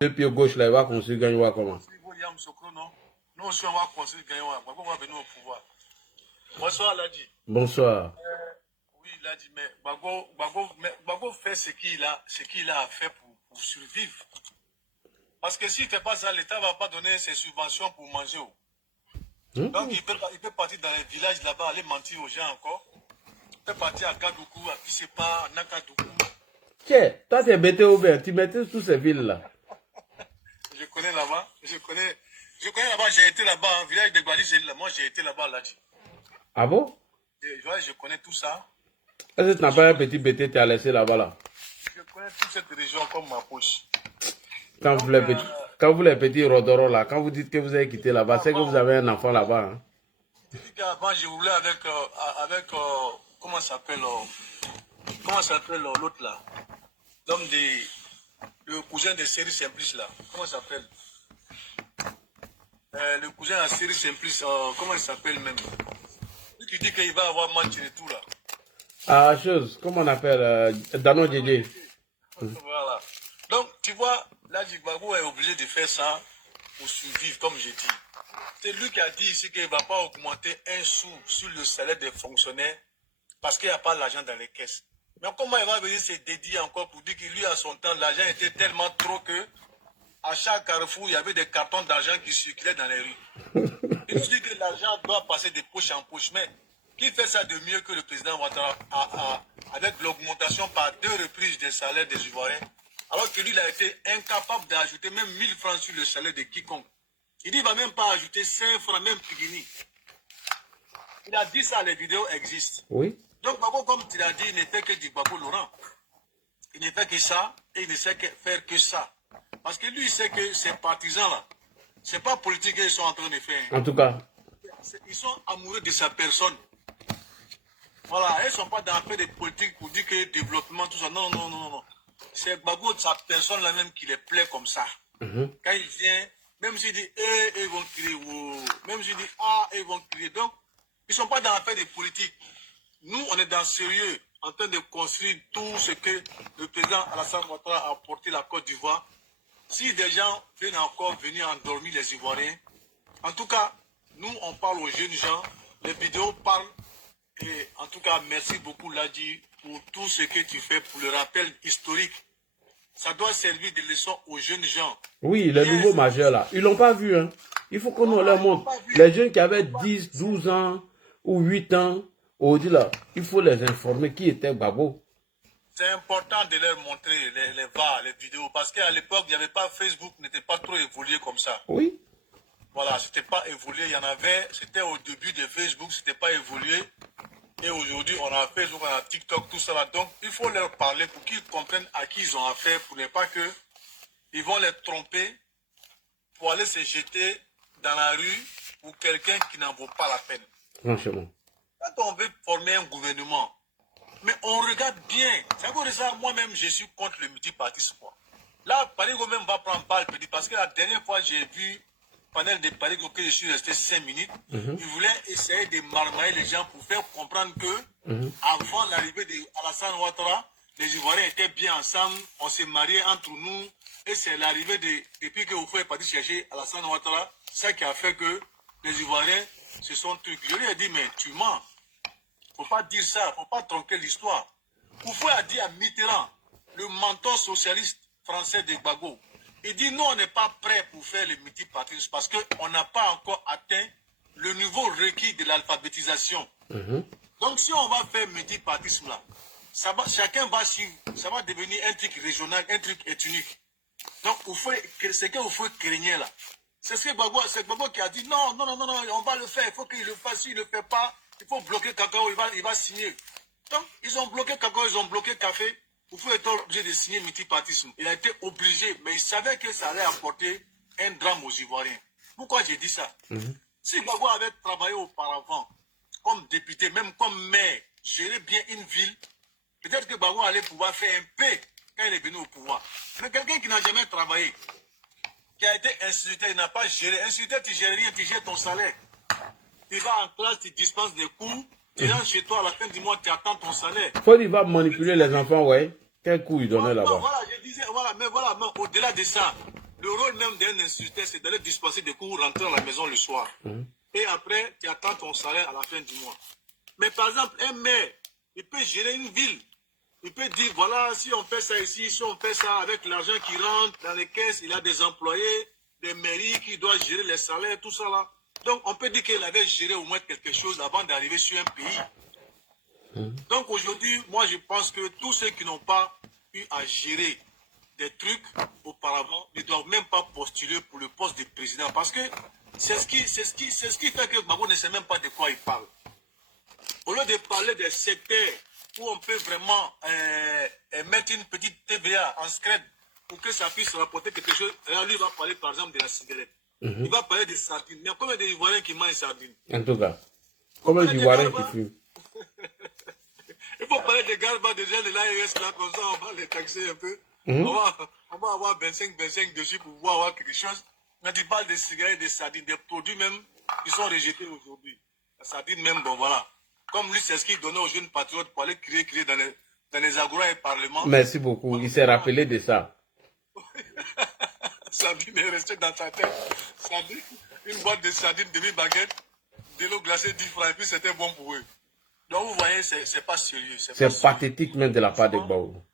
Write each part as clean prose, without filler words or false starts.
Le pied gauche là, il va construire Gagnoua comment? Nous aussi, on va construire Gagnoua. On va venir au pouvoir. Bonsoir, Ladi. Bonsoir. Oui, Ladi, mais Bago fait ce qu'il a à faire pour survivre. Parce que s'il ne fait pas ça, l'État ne va pas donner ses subventions pour manger. Donc, il peut partir dans les villages là-bas, aller mentir aux gens encore. Il peut partir à Kadoukou, à Pisepa, à Nakadoukou. Tiens, toi, tu es bêté au vert, tu maîtrises toutes ces villes-là. Je connais là-bas, là-bas, j'ai été là-bas, hein, village de Guali, moi j'ai été là-bas, là. Ah bon? Je connais tout ça. Est-ce que tu n'as pas un petit bêté, tu as laissé là-bas là? Je connais toute cette région comme ma poche. Quand vous les petits rodoros là, quand vous dites que vous avez quitté là-bas, c'est que vous avez un enfant là-bas. Hein? Je dis qu'avant, je voulais avec comment s'appelle l'autre là? Le cousin de Série Simplice là. Comment ça s'appelle? Le cousin de Série Simplice, comment il s'appelle même? Lui qui dit qu'il va avoir match et tout là. Ah, chose, comment on appelle Dano Djedje. Voilà. Donc, tu vois, là, Gbagbo est obligé de faire ça pour survivre, comme j'ai dit. C'est lui qui a dit ici qu'il ne va pas augmenter un sou sur le salaire des fonctionnaires parce qu'il n'y a pas l'argent dans les caisses. Mais comment il va venir se dédier encore pour dire que lui, à son temps, l'argent était tellement trop que à chaque carrefour, il y avait des cartons d'argent qui circulaient dans les rues. Il nous dit que l'argent doit passer de poche en poche. Mais qui fait ça de mieux que le président Ouattara avec l'augmentation par 2 reprises des salaires des Ivoiriens, alors que lui, il a été incapable d'ajouter même 1000 francs sur le salaire de quiconque. Il dit qu'il ne va même pas ajouter 5 francs, même Pigini. Il a dit ça, les vidéos existent. Oui. Donc, Babo, comme tu l'as dit, il ne fait que du Babo Laurent. Il ne fait que ça et il ne sait faire que ça. Parce que lui, il sait que ces partisans-là, ce n'est pas politique qu'ils sont en train de faire. En tout cas. Ils sont amoureux de sa personne. Voilà, ils ne sont pas dans le fait de politique pour dire que développement, tout ça. Non, non, non, non. C'est Gbagbo de sa personne là-même qui les plaît comme ça. Quand il vient, même s'il dit eh, ils vont crier, wow. Même s'il dit ah, ils vont crier. Donc, ils ne sont pas dans le fait de politique. Nous, on est dans le sérieux, en train de construire tout ce que le président Alassane Ouattara a apporté à la Côte d'Ivoire. Si des gens viennent encore venir endormir les Ivoiriens, en tout cas, nous, on parle aux jeunes gens, les vidéos parlent. Et en tout cas, merci beaucoup, Ladi, pour tout ce que tu fais pour le rappel historique. Ça doit servir de leçon aux jeunes gens. Oui, les nouveaux majeurs là, ils ne l'ont pas vu. Hein. Il faut qu'on leur montre. Les jeunes qui avaient 10, 12 ans ou 8 ans, là, il faut les informer qui était Gbagbo. C'est important de leur montrer les VAR, les vidéos, parce qu'à l'époque, il n'y avait pas Facebook, n'était pas trop évolué comme ça. Oui. Voilà, c'était pas évolué, il y en avait, c'était au début de Facebook, c'était pas évolué. Et aujourd'hui, on a Facebook, on a TikTok, tout ça là. Donc, il faut leur parler pour qu'ils comprennent à qui ils ont affaire, pour ne pas que ils vont les tromper pour aller se jeter dans la rue pour quelqu'un qui n'en vaut pas la peine. Franchement. Quand on veut former un gouvernement, mais on regarde bien. C'est à cause de ça, moi-même, je suis contre le multipartisme. Là, Parigo même va prendre balle, parce que la dernière fois, j'ai vu panel de Parigo que je suis resté 5 minutes. Il voulait essayer de marmailler les gens pour faire comprendre que, avant l'arrivée d'Alassane Ouattara, les Ivoiriens étaient bien ensemble, on s'est mariés entre nous, et c'est l'arrivée depuis que Oufou est parti chercher Alassane Ouattara, ça qui a fait que les Ivoiriens se sont trucs. Je lui ai dit, mais tu mens. Faut pas dire ça, faut pas tronquer l'histoire. Oufou a dit à Mitterrand, le mentor socialiste français de Gbagbo, il dit, nous, on n'est pas prêt pour faire le multipartisme parce qu'on n'a pas encore atteint le niveau requis de l'alphabétisation. Donc, si on va faire multipartisme là, chacun va suivre, ça va devenir un truc régional, un truc ethnique. Donc, c'est que Oufou craignait là. C'est Gbagbo qui a dit, non, non, non, non, non, on va le faire, il faut qu'il le fasse, s'il ne le fait pas, il faut bloquer Cacao, il va signer. Donc, ils ont bloqué Cacao, ils ont bloqué Café. Oufou était obligé de signer le multipartisme. Il a été obligé, mais il savait que ça allait apporter un drame aux Ivoiriens. Pourquoi j'ai dit ça? Si Gbagbo avait travaillé auparavant, comme député, même comme maire, gérer bien une ville, peut-être que Gbagbo allait pouvoir faire un peu quand il est venu au pouvoir. Mais quelqu'un qui n'a jamais travaillé, qui a été instituteur, il n'a pas géré. Instituteur, tu gères rien, tu gères ton salaire. Tu vas en classe, tu dispenses des cours, tu rentres chez toi, à la fin du mois, tu attends ton salaire. Faut il va manipuler les enfants, ouais. Quel coup il donnait là-bas? Voilà, je disais, mais voilà, au-delà de ça, le rôle même d'un instituteur, c'est d'aller dispenser des cours, rentrer à la maison le soir. Et après, tu attends ton salaire à la fin du mois. Mais par exemple, un maire, il peut gérer une ville. Il peut dire, voilà, si on fait ça ici, si on fait ça avec l'argent qui rentre dans les caisses, il a des employés, des mairies qui doivent gérer les salaires, tout ça là. Donc, on peut dire qu'il avait géré au moins quelque chose avant d'arriver sur un pays. Donc, aujourd'hui, moi, je pense que tous ceux qui n'ont pas eu à gérer des trucs auparavant ne doivent même pas postuler pour le poste de président. Parce que c'est ce qui fait que Gbagbo ne sait même pas de quoi il parle. Au lieu de parler des secteurs où on peut vraiment mettre une petite TVA en scred pour que ça puisse rapporter quelque chose, là, lui va parler par exemple de la cigarette. Il va parler des sardines. Mais combien d'Ivoiriens qui mangent des sardines? En tout cas, combien d'Ivoiriens qui fument? Il faut parler des Garba, des gens de l'ARS là, comme ça on va les taxer un peu. On va avoir 25 dessus pour pouvoir avoir quelque chose. Mais tu parles des cigarettes, des sardines, des produits même qui sont rejetés aujourd'hui. La sardine même, bon voilà. Comme lui, c'est ce qu'il donnait aux jeunes patriotes pour aller crier dans les agoras et parlements. Merci beaucoup, il s'est rappelé de ça. Sardine est resté dans sa tête. Sardine, une boîte de sardines, demi-baguette, de l'eau glacée 10 francs, et puis c'était bon pour eux. Donc vous voyez, c'est pas sérieux. C'est pathétique même de la part de Gbagbo.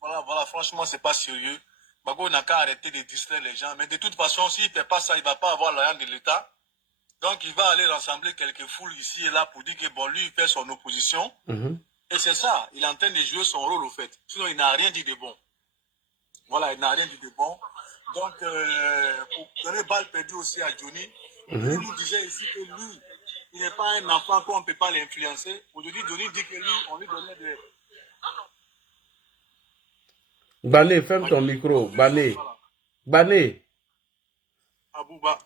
Voilà, franchement, c'est pas sérieux. Gbagbo n'a qu'à arrêter de distraire les gens. Mais de toute façon, s'il ne fait pas ça, il ne va pas avoir l'argent de l'État. Donc il va aller rassembler quelques foules ici et là pour dire que bon, lui, il fait son opposition. Et c'est ça, il est en train de jouer son rôle au fait. Sinon, il n'a rien dit de bon. Voilà, il n'a rien dit de bon. Donc, pour donner balle perdue aussi à Johnny, il nous disait ici que lui, il n'est pas un enfant qu'on ne peut pas l'influencer. Aujourd'hui, Johnny dit que lui, on lui donnait des... Bané, ferme ton micro. Bané. Bané. Abouba,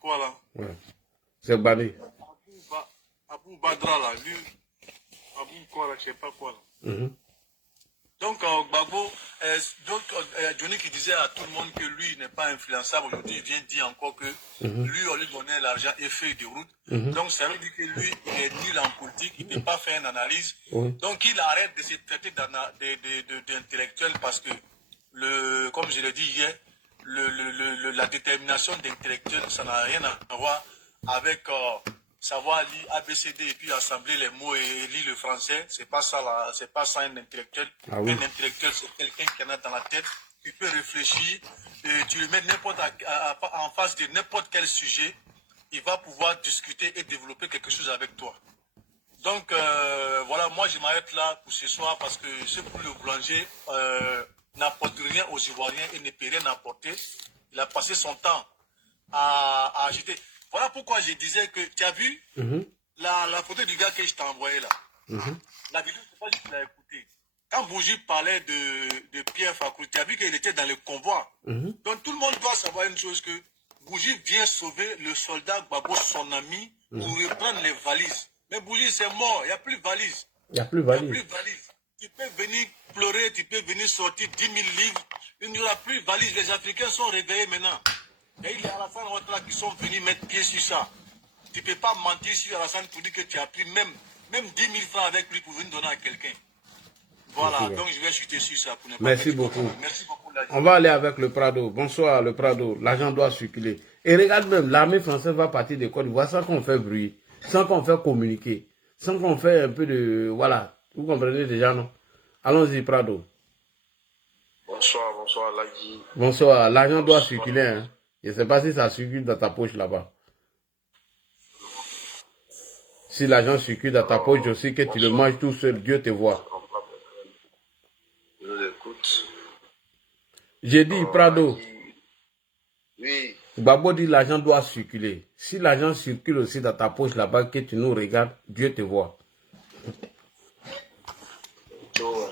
quoi là? Ouais. C'est Bané. Abou Badra là, lui, Abou quoi là, je sais pas quoi là. Donc, Gbagbo, Johnny qui disait à tout le monde que lui n'est pas influençable, aujourd'hui il vient dire encore que lui, on lui donnait l'argent et feuille de route. Donc, ça veut dire que lui, il est nul en politique, il ne peut pas faire une analyse. Donc, il arrête de se traiter d'intellectuel parce que, comme je l'ai dit hier, la détermination d'intellectuel, ça n'a rien à voir avec savoir lire ABCD et puis assembler les mots et lire le français. C'est pas ça là, c'est pas ça un intellectuel. Un intellectuel, c'est quelqu'un qui en a dans la tête, qui peut réfléchir, et tu le mets en face de n'importe quel sujet, il va pouvoir discuter et développer quelque chose avec toi. Donc voilà, moi je m'arrête là pour ce soir parce que ce pour le boulanger n'apporte rien aux Ivoiriens et ne peut rien apporter. Il a passé son temps à agiter. Voilà pourquoi je disais que tu as vu la photo du gars que je t'ai envoyé là. La vidéo, je ne sais pas si tu l'as écouté. Quand Bougie parlait de Pierre Fakou, tu as vu qu'il était dans le convoi. Donc tout le monde doit savoir une chose, que Bougie vient sauver le soldat Gbagbo, son ami, pour reprendre les valises. Mais Bougie, c'est mort, il n'y a plus de valises. Il n'y a plus de valises. Tu peux venir pleurer, tu peux venir sortir 10 000 livres. Il n'y aura plus de valises. Les Africains sont réveillés maintenant. Et il y a Alassane Ouattara qui sont venus mettre pied sur ça. Tu ne peux pas mentir sur Alassane pour dire que tu as pris même 10 000 francs avec lui pour venir donner à quelqu'un. Voilà, donc je vais chuter sur ça. Pour ne pas Merci beaucoup. Merci beaucoup. On va aller avec le Prado. Bonsoir, le Prado. L'argent doit circuler. Et regarde même, l'armée française va partir de Côte d'Ivoire sans qu'on fait bruit, sans qu'on fait communiquer, sans qu'on fait un peu de... Voilà, vous comprenez déjà, non? Allons-y, Prado. Bonsoir, Ladi. Bonsoir, l'argent doit circuler, hein. Je ne sais pas si ça circule dans ta poche là-bas. Si l'argent circule dans ta poche, je sais que tu le manges tout seul, Dieu te voit. Je vous écoute. J'ai dit, Prado. Oui. Gbagbo dit l'argent doit circuler. Si l'argent circule aussi dans ta poche là-bas, que tu nous regardes, Dieu te voit. Joe.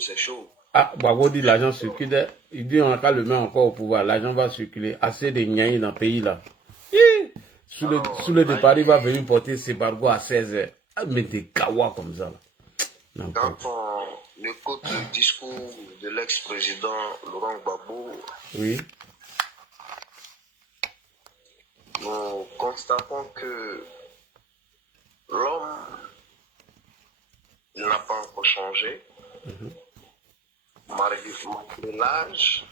C'est chaud. Ah, Gbagbo dit l'argent circule. Il dit on n'a qu'à le mettre encore au pouvoir. L'argent va circuler. Assez de niais dans le pays là. Sous le départ, il va venir porter ses bargots à 16 h. Ah, mais des kawas comme ça là. Quand on écoute le discours de l'ex-président Laurent Gbagbo, oui, nous constatons que l'homme changé. Malgré l'âge,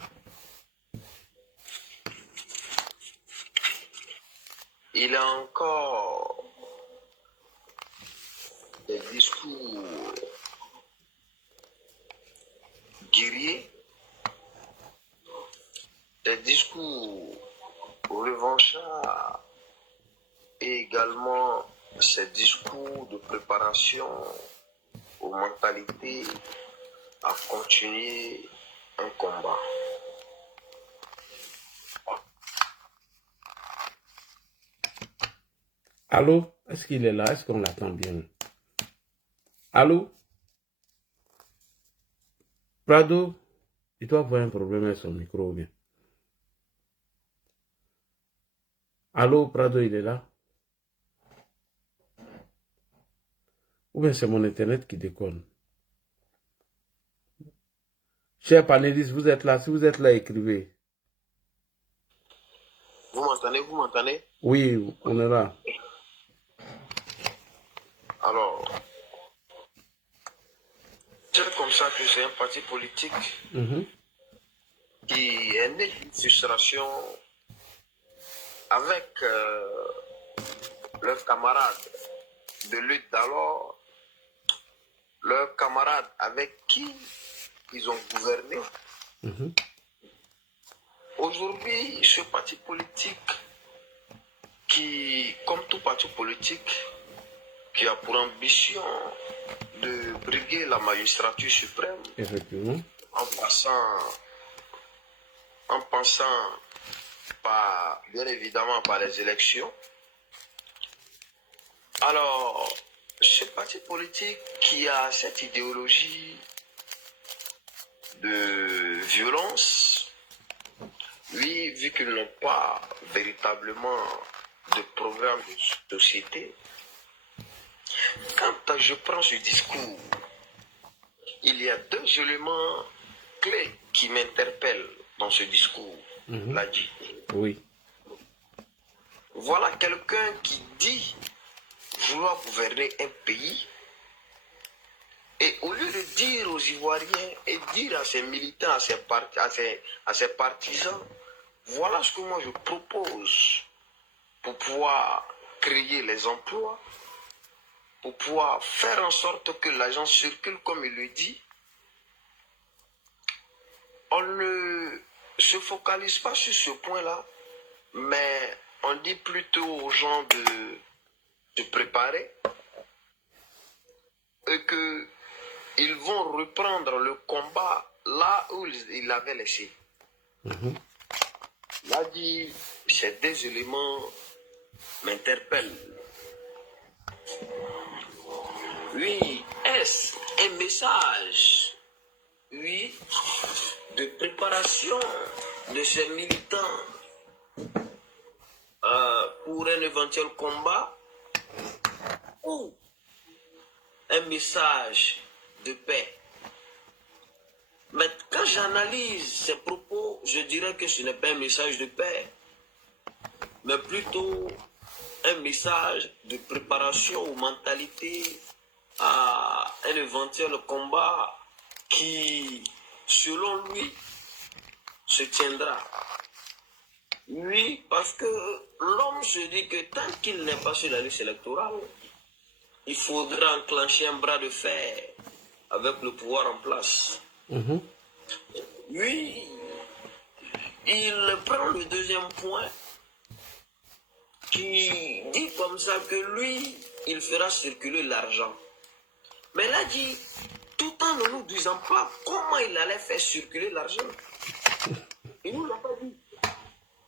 il a encore des discours guerriers, des discours revanchards et également ces discours de préparation aux mentalités à continuer un combat. Allô? Est-ce qu'il est là? Est-ce qu'on l'attend bien? Allô? Prado? Il doit avoir un problème avec son micro ou bien. Allô, Prado, il est là? Ou bien c'est mon internet qui déconne? Chers panélistes, vous êtes là. Si vous êtes là, écrivez. Vous m'entendez? Vous m'entendez? Oui, on est là. Alors, c'est comme ça que c'est un parti politique qui est né d'une frustration avec leurs camarades de lutte d'alors, leurs camarades avec qui ils ont gouverné. Aujourd'hui, ce parti politique qui, comme tout parti politique, qui a pour ambition de briguer la magistrature suprême, Effectivement. en passant par, bien évidemment, par les élections. Alors, ce parti politique qui a cette idéologie de violence, lui, vu qu'ils n'ont pas véritablement de programme de société, quand je prends ce discours, il y a deux éléments clés qui m'interpellent dans ce discours. L'a dit. Oui. Voilà quelqu'un qui dit vouloir gouverner un pays et au lieu de dire aux Ivoiriens et dire à ses militants, à ses partisans, voilà ce que moi je propose pour pouvoir créer les emplois, pour pouvoir faire en sorte que l'argent circule comme il le dit. On ne se focalise pas sur ce point-là, mais on dit plutôt aux gens de se préparer et qu'ils vont reprendre le combat là où ils l'avaient laissé. Là dit, ces deux éléments m'interpellent. Oui, est-ce un message, oui, de préparation de ces militants pour un éventuel combat ou un message de paix? Mais quand j'analyse ces propos, je dirais que ce n'est pas un message de paix, mais plutôt un message de préparation aux mentalités à un éventuel combat qui, selon lui, se tiendra. Oui, parce que l'homme se dit que tant qu'il n'est pas sur la liste électorale, il faudra enclencher un bras de fer avec le pouvoir en place. Oui, il prend le deuxième point qui dit comme ça que lui, il fera circuler l'argent. Mais là dit, tout en ne nous disant pas comment il allait faire circuler l'argent. Il ne nous l'a pas dit.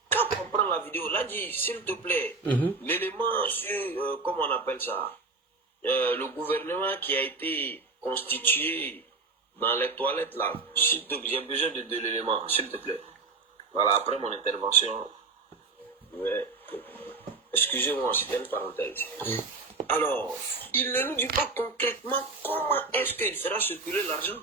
Quand on prend la vidéo, là dit, s'il te plaît, l'élément sur, comment on appelle ça, le gouvernement qui a été constitué dans les toilettes là, j'ai besoin de l'élément, s'il te plaît. Voilà, après mon intervention, excusez-moi, c'était une parenthèse. Alors, il ne nous dit pas concrètement comment est-ce qu'il fera circuler l'argent.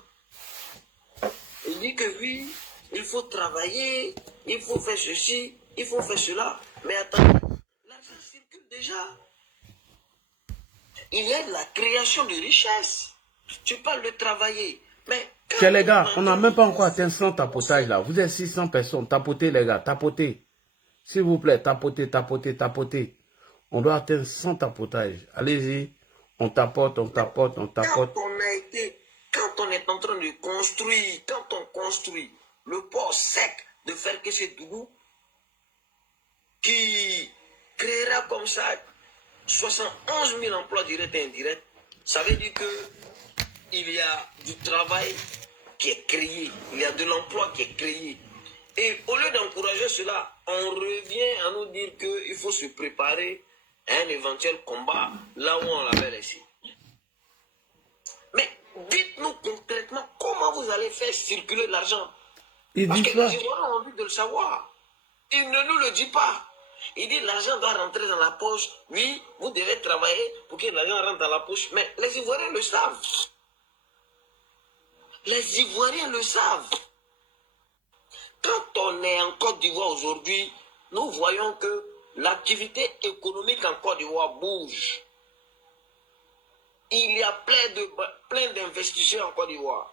Il dit que oui, il faut travailler, il faut faire ceci, il faut faire cela. Mais attends, l'argent circule déjà. Il y a de la création de richesses. Tu parles de travailler. Mais Chers les gars, on n'a même pas encore atteint 100 tapotages là. Vous êtes 600 personnes. Tapotez les gars, tapotez. S'il vous plaît, tapotez, tapotez, tapotez. On doit atteindre 100 tapotages. Allez-y. On tapote, on tapote, on tapote. Quand on est en train de construire, quand on construit le port sec de Ferkessédougou, qui créera comme ça 71 000 emplois directs et indirects, ça veut dire qu'il y a du travail qui est créé, il y a de l'emploi qui est créé. Et au lieu d'encourager cela, on revient à nous dire qu'il faut se préparer à un éventuel combat là où on l'avait laissé. Mais dites-nous concrètement comment vous allez faire circuler l'argent. Parce que les Ivoiriens ont envie de le savoir. Il ne nous le dit pas. Il dit l'argent doit rentrer dans la poche. Oui, vous devez travailler pour que l'argent rentre dans la poche. Mais les Ivoiriens le savent. Les Ivoiriens le savent. Quand on est en Côte d'Ivoire aujourd'hui, nous voyons que l'activité économique en Côte d'Ivoire bouge. Il y a plein d'investisseurs en Côte d'Ivoire.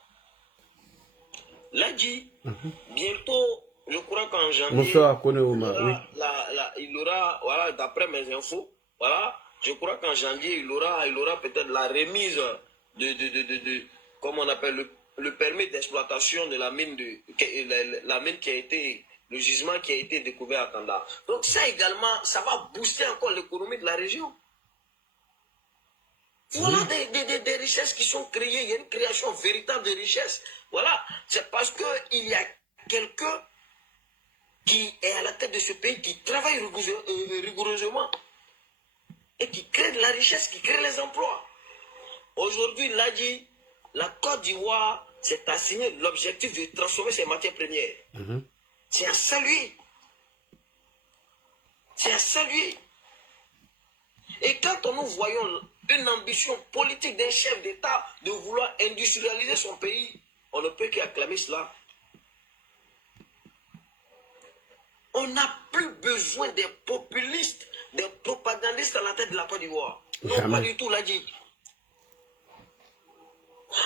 Là dit, bientôt, je crois qu'en janvier, il aura, voilà, d'après mes infos, voilà, je crois qu'en janvier, il aura peut-être la remise comment on appelle, le permis d'exploitation de la mine, la mine qui a été, le gisement qui a été découvert à Kanda. Donc ça également, ça va booster encore l'économie de la région. Voilà des richesses qui sont créées. Il y a une création véritable de richesses. Voilà. C'est parce qu'il y a quelqu'un qui est à la tête de ce pays, qui travaille rigoureusement et qui crée de la richesse, qui crée les emplois. Aujourd'hui, il a dit, la Côte d'Ivoire s'est assigné l'objectif de transformer ses matières premières. C'est à saluer. C'est à saluer. Et quand nous voyons une ambition politique d'un chef d'État de vouloir industrialiser son pays, on ne peut qu'acclamer cela. On n'a plus besoin des populistes, des propagandistes à la tête de la Côte d'Ivoire. Non, pas du tout, l'a dit.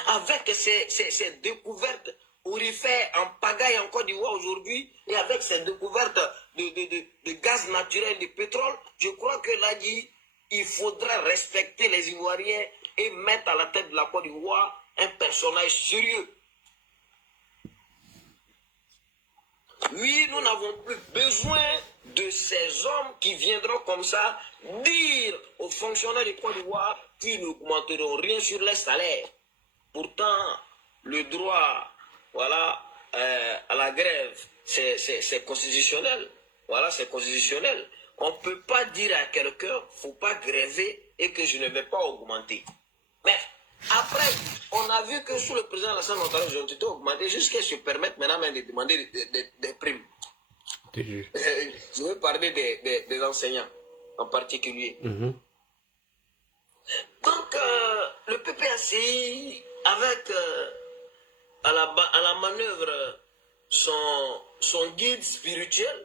Avec ces découvertes aurifères en pagaille en Côte d'Ivoire aujourd'hui, et avec ces découvertes de gaz naturel, de pétrole, je crois que l'a dit, il faudra respecter les Ivoiriens et mettre à la tête de la Côte d'Ivoire un personnage sérieux. Oui, nous n'avons plus besoin de ces hommes qui viendront comme ça dire aux fonctionnaires de Côte d'Ivoire qu'ils n'augmenteront rien sur les salaires. Pourtant, le droit, voilà, à la grève, c'est constitutionnel. Voilà, c'est constitutionnel. On ne peut pas dire à quelqu'un, il ne faut pas gréver et que je ne vais pas augmenter. Mais après, on a vu que sous le président Alassane Ouattara, ils ont été augmentés jusqu'à se permettre maintenant même de demander des primes. Je veux parler des enseignants en particulier. Donc, le PPACI, avec à la manœuvre son guide spirituel,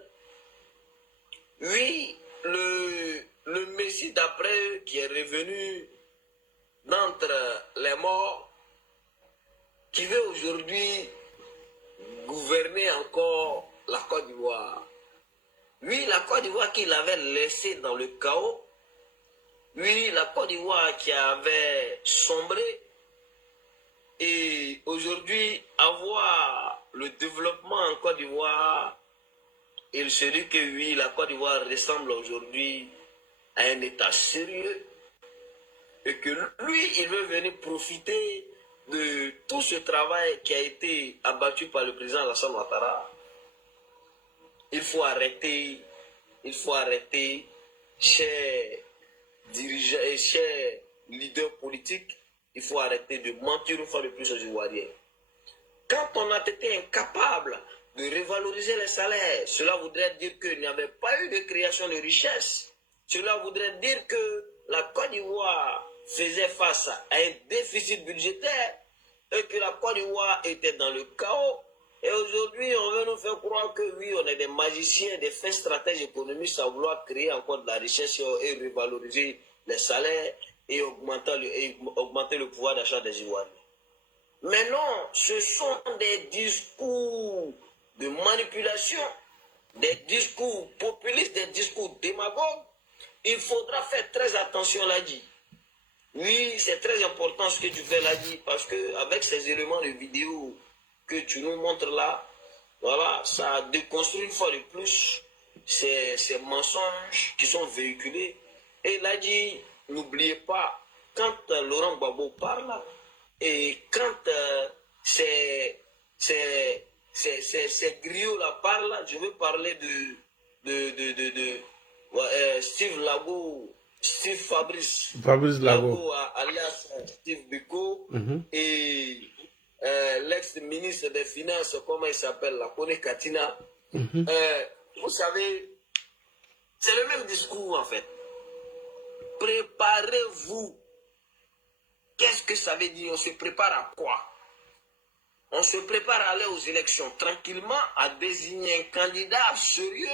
oui, le Messie d'après qui est revenu d'entre les morts, qui veut aujourd'hui gouverner encore la Côte d'Ivoire. Oui, la Côte d'Ivoire qu'il avait laissée dans le chaos, oui, la Côte d'Ivoire qui avait sombré, et aujourd'hui, avoir le développement en Côte d'Ivoire, il se dit que oui, la Côte d'Ivoire ressemble aujourd'hui à un État sérieux et que lui, il veut venir profiter de tout ce travail qui a été abattu par le président Alassane Ouattara. Il faut arrêter, chers dirigeants et chers leaders politiques, il faut arrêter de mentir une fois de plus aux Ivoiriens. Quand on a été incapable de revaloriser les salaires, cela voudrait dire qu'il n'y avait pas eu de création de richesse. Cela voudrait dire que la Côte d'Ivoire faisait face à un déficit budgétaire et que la Côte d'Ivoire était dans le chaos. Et aujourd'hui, on veut nous faire croire que oui, on est des magiciens, des fins stratèges économiques à vouloir créer encore de la richesse et revaloriser les salaires et augmenter le pouvoir d'achat des Ivoiriens. Mais non, ce sont des discours de manipulation, des discours populistes, des discours démagogues. Il faudra faire très attention là-dessus. Oui, c'est très important ce que tu fais là-dessus, parce que avec ces éléments de vidéo que tu nous montres là, voilà, ça déconstruit une fois de plus ces mensonges qui sont véhiculés. Et là-dessus, n'oubliez pas, quand Laurent Gbagbo parle, et quand ces griots-là parlent, je veux parler de Steve Lago, Steve Fabrice Lago, alias Steve Biko, et l'ex-ministre des Finances, comment il s'appelle, la Kone Katina. Vous savez, c'est le même discours en fait. Préparez-vous. Qu'est-ce que ça veut dire? On se prépare à quoi? On se prépare à aller aux élections tranquillement, à désigner un candidat sérieux,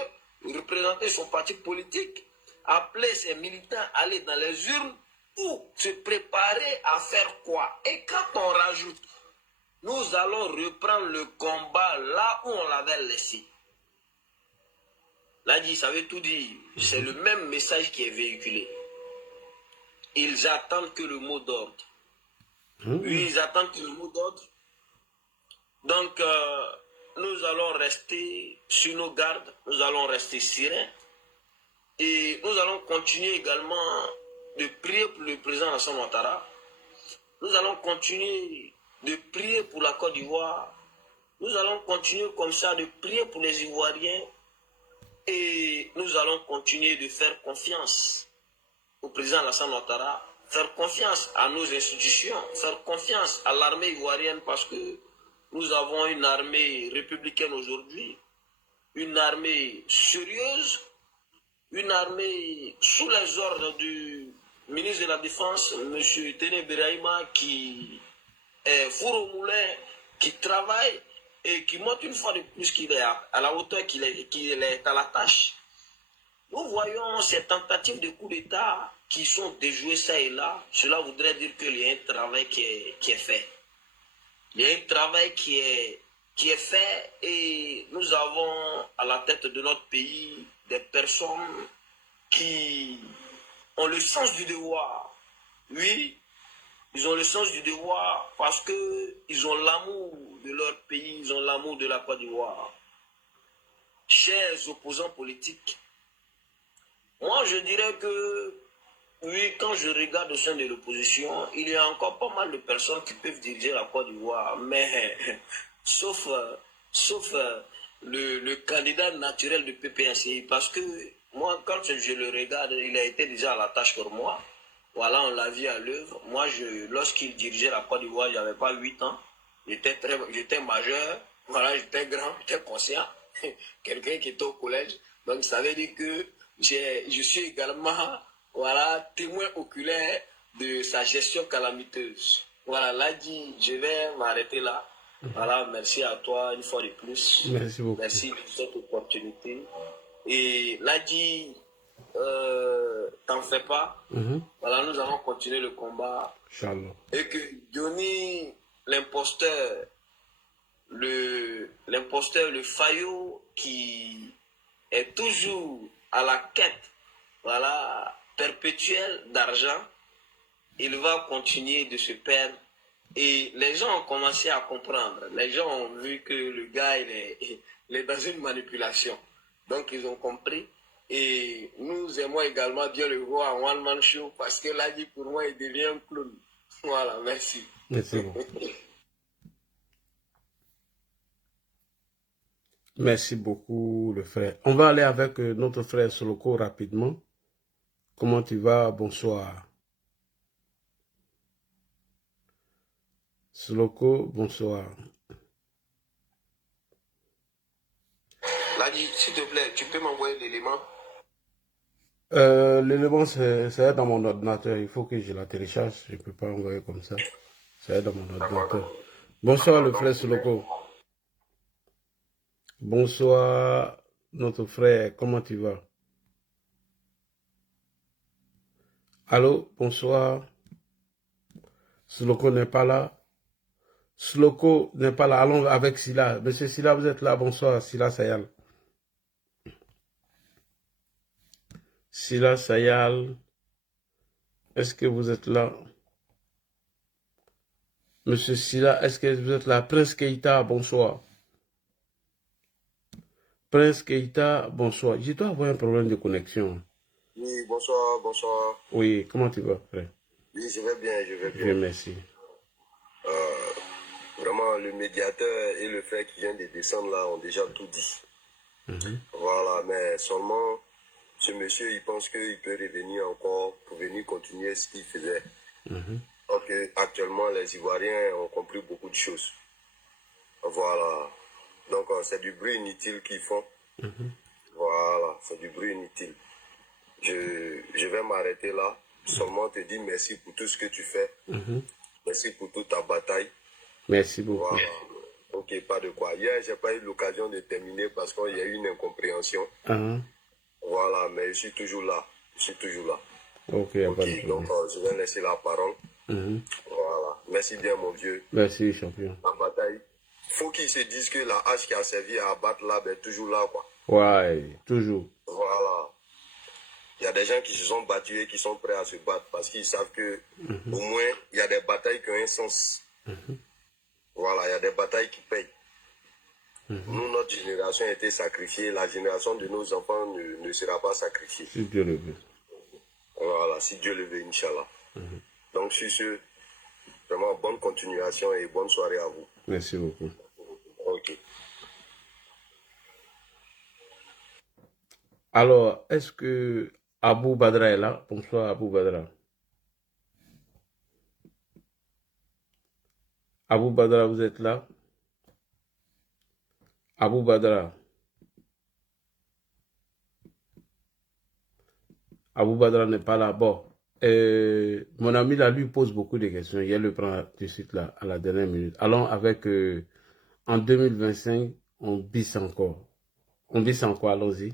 représenter son parti politique, appeler ses militants à aller dans les urnes, ou se préparer à faire quoi? Et quand on rajoute, nous allons reprendre le combat là où on l'avait laissé. Là, ça veut tout dire. C'est le même message qui est véhiculé. Ils attendent que le mot d'ordre. Oui, ils attendent que le mot d'ordre. Donc, nous allons rester sur nos gardes, nous allons rester sereins. Et nous allons continuer également de prier pour le président Alassane Ouattara. Nous allons continuer de prier pour la Côte d'Ivoire. Nous allons continuer comme ça de prier pour les Ivoiriens. Et nous allons continuer de faire confiance au président Alassane Ouattara, faire confiance à nos institutions, faire confiance à l'armée ivoirienne, parce que nous avons une armée républicaine aujourd'hui, une armée sérieuse, une armée sous les ordres du ministre de la Défense, M. Téné Beraïma, qui est four au moulin, qui travaille et qui montre une fois de plus qu'il est à la hauteur, qu'il est à la tâche. Nous voyons ces tentatives de coup d'État qui sont déjouées ça et là. Cela voudrait dire qu'il y a un travail qui est fait. Il y a un travail qui est fait, et nous avons à la tête de notre pays des personnes qui ont le sens du devoir. Oui, ils ont le sens du devoir parce qu'ils ont l'amour de leur pays, ils ont l'amour de la Côte d'Ivoire. Chers opposants politiques, moi je dirais que oui, quand je regarde au sein de l'opposition, il y a encore pas mal de personnes qui peuvent diriger la Côte d'Ivoire, mais sauf le candidat naturel du PPACI, parce que moi, quand je le regarde, il a été déjà à la tâche pour moi. Voilà, on l'a vu à l'œuvre. Moi, lorsqu'il dirigeait la Côte d'Ivoire, j'avais pas 8 ans. J'étais majeur, voilà, j'étais grand, j'étais conscient. Quelqu'un qui était au collège. Donc, ça veut dire que je suis également, voilà, témoin oculaire de sa gestion calamiteuse. Voilà, là, je vais m'arrêter là. Voilà, merci à toi une fois de plus. Merci beaucoup. Merci pour cette opportunité. Et là, t'en fais pas. Voilà, nous allons continuer le combat. Inch'Allah. Et que Johnny, l'imposteur, le faillot qui est toujours à la quête, voilà, perpétuelle d'argent, il va continuer de se perdre. Et les gens ont commencé à comprendre. Les gens ont vu que le gars, il est dans une manipulation. Donc, ils ont compris. Et nous aimons également bien le voir en one-man show, parce que là, pour moi, il devient un clown. Voilà, merci. Merci beaucoup. Merci beaucoup, le frère. On va aller avec notre frère Soloko rapidement. Comment tu vas? Bonsoir. Soloko, bonsoir. Ladi, s'il te plaît, tu peux m'envoyer l'élément? L'élément, c'est dans mon ordinateur. Il faut que je la télécharge. Je ne peux pas envoyer comme ça. C'est dans mon ordinateur. Bonsoir, le frère Soloko. Bonsoir, notre frère. Comment tu vas? Allô, bonsoir. Soloko n'est pas là. Sloko n'est pas là. Allons avec Silla. Monsieur Silla, vous êtes là. Bonsoir, Silla Sayal. Silla Sayal. Est-ce que vous êtes là? Monsieur Silla, est-ce que vous êtes là? Prince Keita, bonsoir. Prince Keita, bonsoir. Je dois avoir un problème de connexion. Oui, bonsoir, bonsoir. Oui, comment tu vas, frère? Oui, je vais bien, je vais bien. Bien, merci. Vraiment, le médiateur et le frère qui vient de descendre là ont déjà tout dit. Voilà, mais seulement, ce monsieur, il pense qu'il peut revenir encore pour venir continuer ce qu'il faisait. Donc, actuellement, les Ivoiriens ont compris beaucoup de choses. Voilà. Donc, c'est du bruit inutile qu'ils font. Voilà, c'est du bruit inutile. Je vais m'arrêter là. Seulement te dire merci pour tout ce que tu fais. Merci pour toute ta bataille. Merci beaucoup. Voilà. Ok, pas de quoi. Hier, j'ai pas eu l'occasion de terminer parce qu'il y a eu une incompréhension. Voilà, mais je suis toujours là. Je suis toujours là. Ok, Ok, donc je vais laisser la parole. Voilà. Merci bien, mon Dieu. Merci, champion. La bataille. Faut qu'ils se disent que la hache qui a servi à abattre l'arbre est toujours là, quoi. Ouais, toujours. Voilà. Il y a des gens qui se sont battus et qui sont prêts à se battre parce qu'ils savent que au moins il y a des batailles qui ont un sens. Voilà, il y a des batailles qui payent. Nous, notre génération a été sacrifiée, la génération de nos enfants ne sera pas sacrifiée. Si Dieu le veut. Voilà, si Dieu le veut, Inch'Allah. Donc sur ce, vraiment bonne continuation et bonne soirée à vous. Merci beaucoup. Ok. Alors, est-ce que Abou Badra est là? Bonsoir, Abou Badra. Abou Badra, vous êtes là? Abou Badra. Abou Badra n'est pas là. Bon, mon ami là, lui pose beaucoup de questions. Il le prend tout de suite là, à la dernière minute. Allons avec, en 2025, on bisse encore. On bisse encore, allons-y.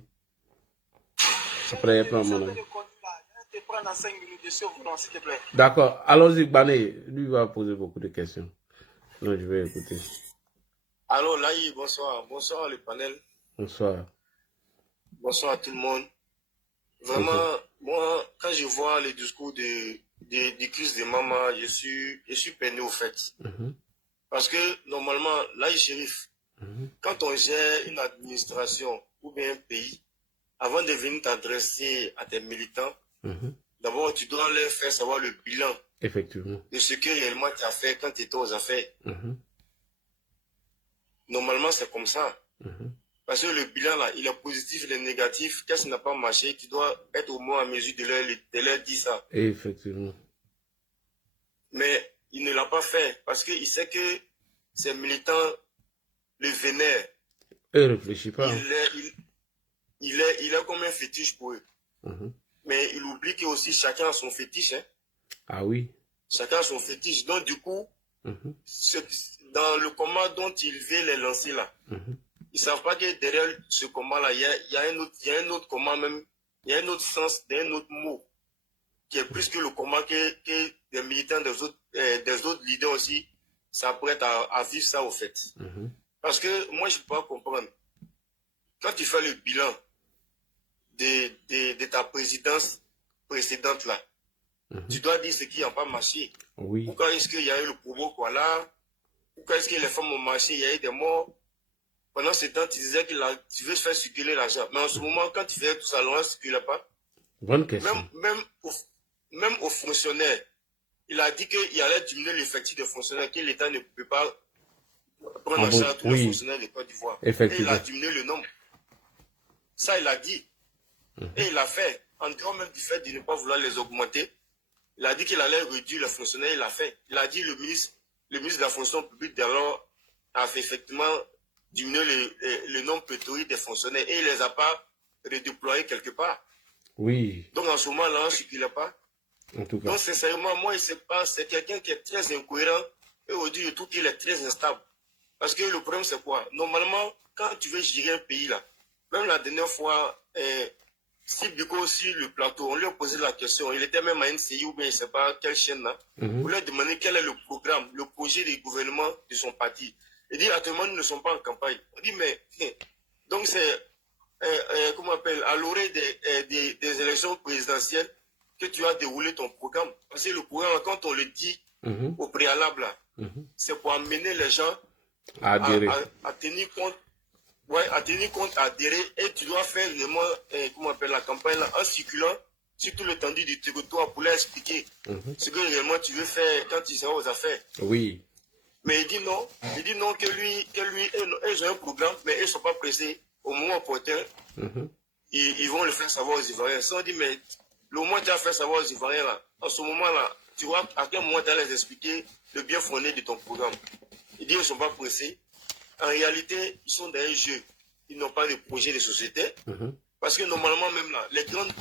Après, il prend mon ami. D'accord, allons-y, Bané. Lui va poser beaucoup de questions. Non, je vais écouter. Allô, Laï, bonsoir. Bonsoir, le panel. Bonsoir. Bonsoir à tout le monde. Vraiment, moi, quand je vois les discours du Christ de Maman, je suis peiné au fait. Parce que, normalement, Laï Chérif, quand on gère une administration ou bien un pays, avant de venir t'adresser à tes militants, d'abord, tu dois leur faire savoir le bilan. Effectivement. De ce que réellement tu as fait quand tu étais aux affaires. Normalement, c'est comme ça. Parce que le bilan, là, il est positif, il est négatif. Qu'est-ce qui n'a pas marché? Tu dois être au moins à mesure de leur dire ça. Effectivement. Mais il ne l'a pas fait parce qu'il sait que ces militants le vénèrent. Il ne réfléchit pas. Il est comme un fétiche pour eux. Mais il oublie que aussi chacun a son fétiche. Hein. Ah oui. Chacun a son fétiche. Donc, du coup, dans le combat dont il veut les lancer là, ils ne savent pas que derrière ce combat-là, il y a un autre combat même, il y a un autre sens d'un autre mot qui est plus que le combat que des militants des autres leaders aussi s'apprêtent à vivre ça au fait. Parce que moi, je ne peux pas comprendre. Quand tu fais le bilan de ta présidence précédente là, tu dois dire ce qui n'a pas marché. Oui. Pourquoi est-ce qu'il y a eu le provoque là? Pourquoi est-ce que les femmes ont marché? Il y a eu des morts. Pendant ce temps, tu disais que tu veux faire circuler l'argent. Mais en ce moment, quand tu faisais tout ça, l'argent ne circulait pas. Bonne question. Même aux fonctionnaires, il a dit qu'il allait diminuer l'effectif des fonctionnaires, que l'État ne peut pas prendre en charge tous les fonctionnaires de Côte d'Ivoire. Et il a diminué le nombre. Ça, il a dit. Et il l'a fait. En dehors même du fait de ne pas vouloir les augmenter, il a dit qu'il allait réduire les fonctionnaires, il l'a fait. Il a dit le ministre de la fonction publique d'alors a fait effectivement diminuer le nombre pléthorique des fonctionnaires et il ne les a pas redéployés quelque part. Oui. Donc en ce moment-là, on ne circulait pas. En tout cas. Donc sincèrement, moi, c'est quelqu'un qui est très incohérent et aujourd'hui, je trouve qu'il est très instable. Parce que le problème, c'est quoi? Normalement, quand tu veux gérer un pays, là, même la dernière fois, si Biko sur le plateau, on lui a posé la question, il était même à NCI ou bien je ne sais pas quelle chaîne là, on lui a demandé quel est le projet de gouvernement de son parti. Il dit, actuellement, nous ne sommes pas en campagne. On dit, mais, donc c'est, comment on appelle, à l'orée des élections présidentielles que tu as déroulé ton programme. Parce que le programme, quand on le dit au préalable, là, c'est pour amener les gens à tenir compte, ouais, à tenir compte, à adhérer, et tu dois faire vraiment, comment on appelle, la campagne là, en circulant sur tout l'étendue du territoire pour leur expliquer ce que réellement tu veux faire quand tu seras aux affaires. Oui. Mais il dit non que lui, ils ont un programme, mais ils ne sont pas pressés. Au moment opportun, ils vont le faire savoir aux Ivoiriens. Ça, on dit, mais le moment où tu as fait savoir aux Ivoiriens, là, en ce moment-là, tu vois à quel moment tu as les expliquer le bien fondé de ton programme. Il dit, ils ne sont pas pressés. En réalité, ils sont dans un jeu. Ils n'ont pas de projet de société. Parce que normalement, même là, les grandes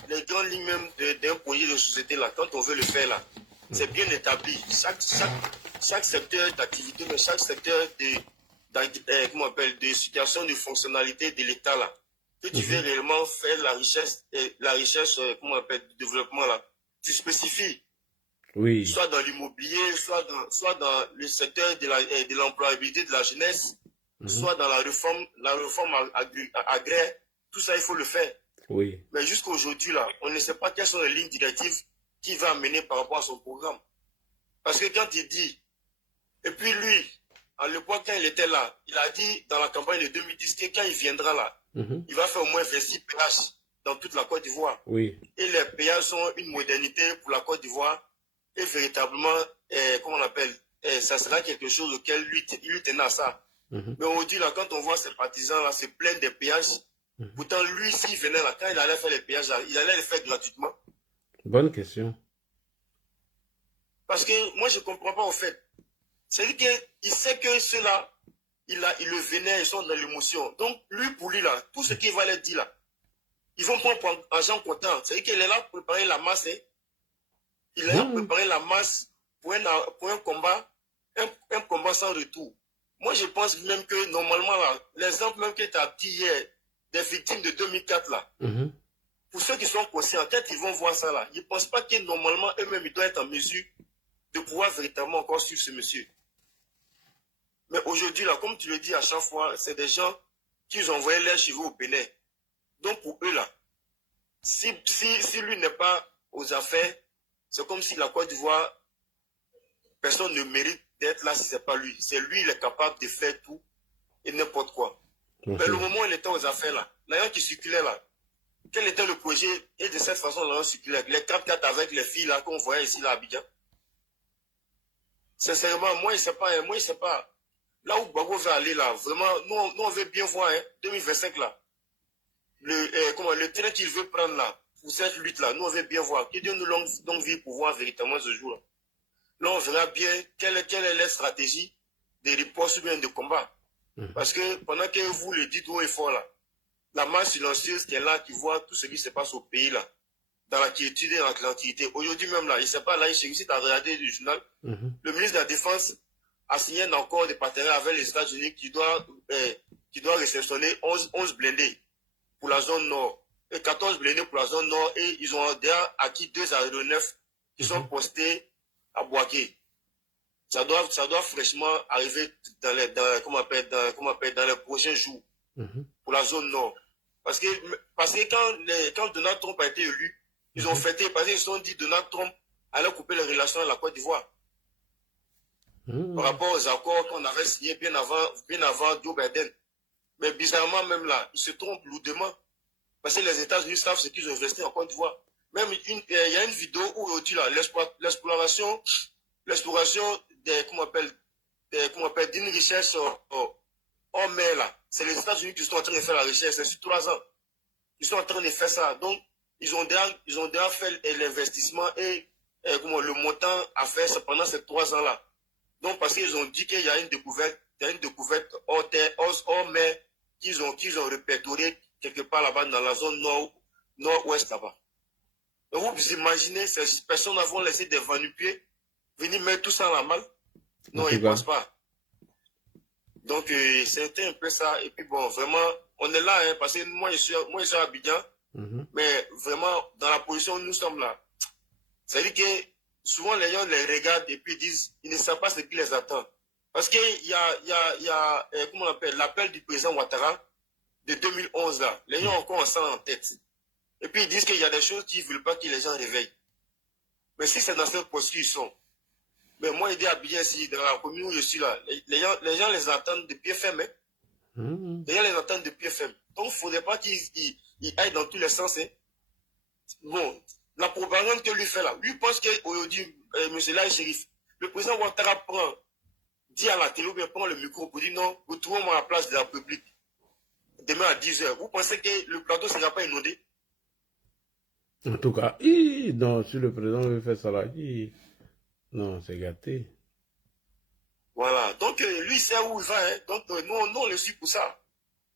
lignes même d'un projet de société, là, quand on veut le faire, là, c'est bien établi. Chaque secteur d'activité, mais chaque secteur comment on appelle, de situation de fonctionnalité de l'État, là, que tu veux réellement faire la recherche, comment on appelle, du développement, là, tu spécifies. Oui. Soit dans l'immobilier, soit dans le secteur de l'employabilité de la jeunesse, soit dans la réforme agraire. Tout ça, il faut le faire. Oui. Mais jusqu'aujourd'hui, là, on ne sait pas quelles sont les lignes directives qu'il va amener par rapport à son programme. Parce que quand il dit, et puis lui, à l'époque, quand il était là, il a dit dans la campagne de 2010 que quand il viendra là, il va faire au moins 26 péages dans toute la Côte d'Ivoire. Oui. Et les péages sont une modernité pour la Côte d'Ivoire. Et véritablement, comment on appelle, ça sera quelque chose auquel lui tenait à ça. Mais aujourd'hui, là, quand on voit ces partisans là, c'est plein de péages. Pourtant, lui, s'il venait là, quand il allait faire les péages là, il allait les faire gratuitement. Bonne question. Parce que moi, je ne comprends pas au fait. C'est-à-dire qu'il sait que ceux-là, il le vénère, ils sont dans l'émotion. Donc, lui, pour lui, là, tout ce qu'il va leur dire là, ils vont prendre argent comptant. C'est-à-dire qu'il est là pour préparer la masse. Il est là pour préparer la masse pour un combat, un combat sans retour. Moi, je pense même que, normalement, là, l'exemple même que tu as dit hier, des victimes de 2004, là, pour ceux qui sont conscients, quand ils vont voir ça, là, ils ne pensent pas que, normalement, eux-mêmes, ils doivent être en mesure de pouvoir véritablement encore suivre ce monsieur. Mais aujourd'hui, là, comme tu le dis à chaque fois, c'est des gens qui ont envoyé leurs cheveux au Bénin. Donc, pour eux, là, si lui n'est pas aux affaires, c'est comme si la Côte d'Ivoire, personne ne mérite d'être là si ce n'est pas lui. C'est lui, il est capable de faire tout et n'importe quoi. Mais le moment où il était aux affaires, là, l'avion qui circulait là, quel était le projet? Et de cette façon, l'avion circulait. Les 4x4 avec les filles là qu'on voyait ici là à Abidjan. Sincèrement, moi, il ne sait pas. Là où Gbagbo veut aller là, vraiment, nous on veut bien voir, 2025 là. Le train qu'il veut prendre là, pour cette lutte là, nous on veut bien voir. Que Dieu nous longue vie pour voir véritablement ce jour là. Là, on verra bien quelle est la stratégie de riposte ou bien de combat. Parce que pendant que vous le dites haut et fort là, la masse silencieuse qui est là, qui voit tout ce qui se passe au pays là, dans la quiétude et dans la tranquillité. Aujourd'hui même là, il ne sait pas là, il suffit à regarder le journal. Le ministre de la Défense a signé encore des partenariats avec les États-Unis qui doit réceptionner 11 blindés pour la zone nord et 14 blindés pour la zone nord, et ils ont déjà acquis 2 aéronefs qui sont postés à Boaké. Ça doit fraîchement arriver dans les prochains jours pour la zone nord. Parce que quand Donald Trump a été élu, ils ont fêté parce qu'ils se sont dit Donald Trump allait couper les relations avec la Côte d'Ivoire. Par rapport aux accords qu'on avait signés bien avant Joe Biden. Mais bizarrement, même là, ils se trompent lourdement. Parce que les États-Unis savent ce qu'ils ont investi en Côte d'Ivoire. Même, il y a une vidéo où on dit là, l'exploration d'une richesse en mer là. C'est les États-Unis qui sont en train de faire la recherche. C'est sur 3 ans. Ils sont en train de faire ça. Donc, ils ont déjà fait l'investissement et le montant à faire pendant ces 3 ans-là. Donc, parce qu'ils ont dit qu'il y a une découverte hors terre, hors mer, qu'ils ont répertorié quelque part là-bas dans la zone nord-ouest là-bas. Donc, vous imaginez, ces personnes vont laisser des vanupiers venir mettre tout ça en la malle? Non, ils ne pensent pas. Donc, c'était un peu ça. Et puis, bon, vraiment, on est là, parce que moi, je suis à Abidjan, mais vraiment, dans la position où nous sommes là, c'est-à-dire que souvent les gens les regardent et puis disent, ils ne savent pas ce qui les attend. Parce qu'il y a comment on appelle, l'appel du président Ouattara de 2011 là. Les gens ont encore ça en tête. Et puis ils disent qu'il y a des choses qu'ils ne veulent pas que les gens réveillent. Mais si c'est dans cette posture ils sont. Mais moi, il est habillé ici, dans la commune où je suis là. Les gens les attendent de pied ferme. Les gens les attendent de pied ferme. Donc, il ne faudrait pas qu'ils aillent dans tous les sens. Hein. Bon, la propagande que lui fait là, lui pense qu'aujourd'hui, M. Laye Chérif, le président Ouattara dit à la télé, ou bien prend le micro pour dire non, retrouvons-moi à la place de la République. Demain à 10h. Vous pensez que le plateau ne sera pas inondé? En tout cas, non, si le président veut faire ça là, non, c'est gâté. Voilà. Donc, lui, il sait où il va. Hein. Donc, nous, on le suit pour ça.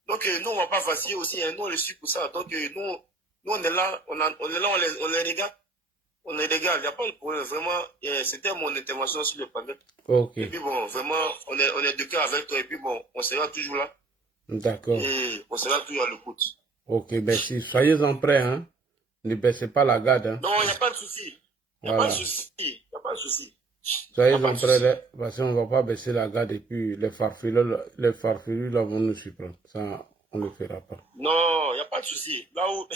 Donc, nous, on ne va pas vaciller aussi. Hein. Nous, on le suit pour ça. Donc, nous, on est là. On est là, on les regarde. On les regarde. Il n'y a pas de problème. Vraiment, c'était mon intervention sur le panel. Ok. Et puis, bon, vraiment, on est de cœur avec toi. Et puis, bon, on sera toujours là. D'accord. Et on sera toujours à l'écoute. Ok, merci. Soyez-en prêts, hein. Ne baissez pas la garde, hein. Non, il n'y a pas de souci. Il n'y a pas de souci. Il n'y a pas de souci. Soyez-en prêts, parce qu'on ne va pas baisser la garde et puis les farfelus là vont nous surprendre. Ça, on ne le fera pas. Non, il n'y a pas de souci. Là où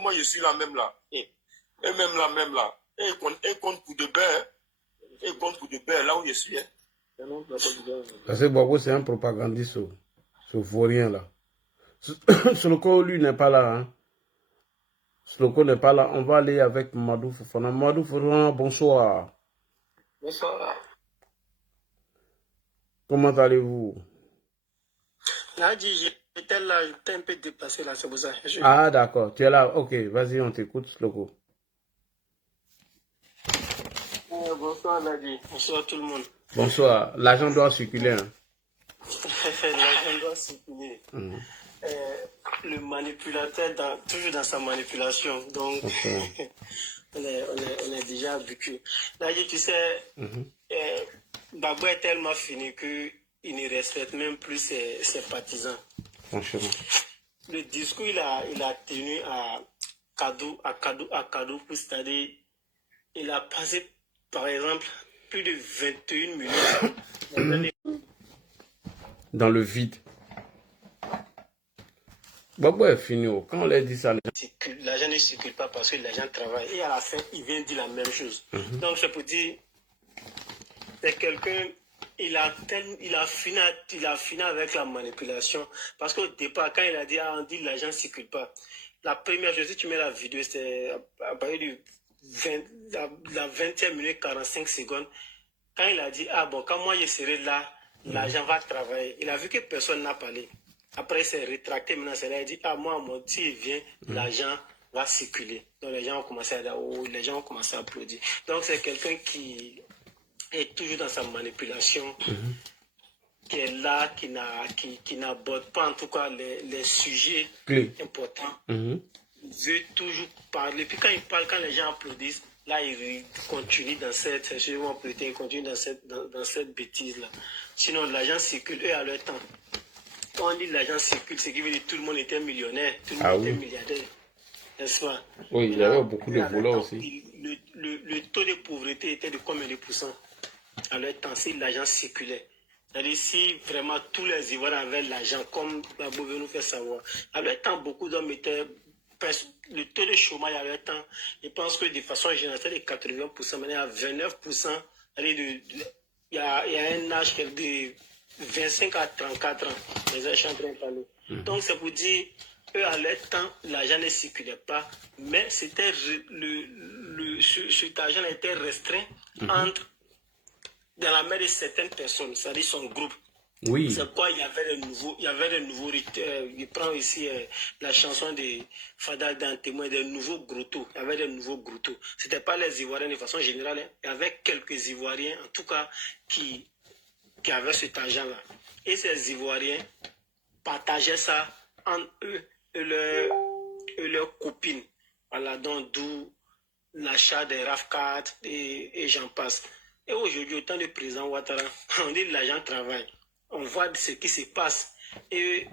moi je suis là même là. Et même là. Et ils comptent pour de bain. Hein. Et comptent pour de bain là où je suis. Hein. Parce que Bobo, c'est un propagandiste. Ce vaurien là. Soloko, lui, n'est pas là. Hein. Soloko n'est pas là. On va aller avec Madou Fofana. Madou Fofana, bonsoir. Bonsoir. Comment allez-vous? Nadi, j'étais là, j'étais un peu déplacé là, c'est pour ça. Ah, d'accord. Tu es là. Ok, vas-y, on t'écoute, Soloko. Bonsoir, Nadi. Bonsoir, tout le monde. Bonsoir. L'argent doit circuler. Hein. L'argent doit circuler. Le manipulateur, toujours dans sa manipulation. Donc, on est déjà habitué. Nadi, tu sais, Gbagbo est tellement fini qu'il ne respecte même plus ses partisans. Franchement. Le discours il a tenu à Kadou, c'est-à-dire il a passé par exemple plus de 21 minutes dans le vide. Gbagbo est fini. Quand on l'a dit ça, l'argent ne circule pas parce que l'argent travaille. Et à la fin, il vient dire la même chose. Donc c'est pour dire, c'est quelqu'un, il a fini avec la manipulation. Parce qu'au départ, quand il a dit, on dit l'argent ne circule pas. La première chose, si tu mets la vidéo, c'est à partir de la 20e minute 45 secondes. Quand il a dit, quand moi je serai là, l'argent va travailler. Il a vu que personne n'a parlé. Après, il s'est rétracté. Maintenant, il a dit, moi, s'il vient, l'argent va circuler. Donc, les gens ont commencé à applaudir. Donc, c'est quelqu'un qui est toujours dans sa manipulation, qui est là, qui n'aborde pas en tout cas les sujets importants. Il veut toujours parler. Puis quand il parle, quand les gens applaudissent, là il continue dans cette bêtise-là. Sinon, l'argent circule, eux à leur temps. Quand on dit l'argent circule, c'est qui veut dire que tout le monde était millionnaire, tout le monde était milliardaire. N'est-ce pas? Oui, il y avait beaucoup de voleurs aussi. Le taux de pauvreté était de combien de pourcents? À leur temps, si l'argent circulait. C'est-à-dire si vraiment tous les Ivoiriens avaient l'argent, comme Gbagbo veut nous faire savoir. À leur temps, beaucoup d'hommes étaient... Le taux de chômage à leur temps, je pense que de façon générale, c'était de 80%, maintenant à 29%. Il y a un âge qui est de 25 à 34 ans. Les gens sont en train de parler. Donc c'est pour dire, eux à leur temps, l'argent ne circulait pas, mais c'était cet argent était restreint entre dans la main de certaines personnes, c'est-à-dire son groupe. Oui. C'est quoi, il y avait des nouveaux il prend ici la chanson de Fada d'un témoin, des nouveaux grottos. Il y avait des nouveaux grottos. C'était pas les Ivoiriens de façon générale, hein. Il y avait quelques Ivoiriens, en tout cas, qui avaient cet argent-là. Et ces Ivoiriens partageaient ça entre eux et leurs copines. Voilà, donc d'où l'achat des RAF4 et j'en passe. Et aujourd'hui, autant de président Ouattara, on dit que l'argent travaille. On voit ce qui se passe. Et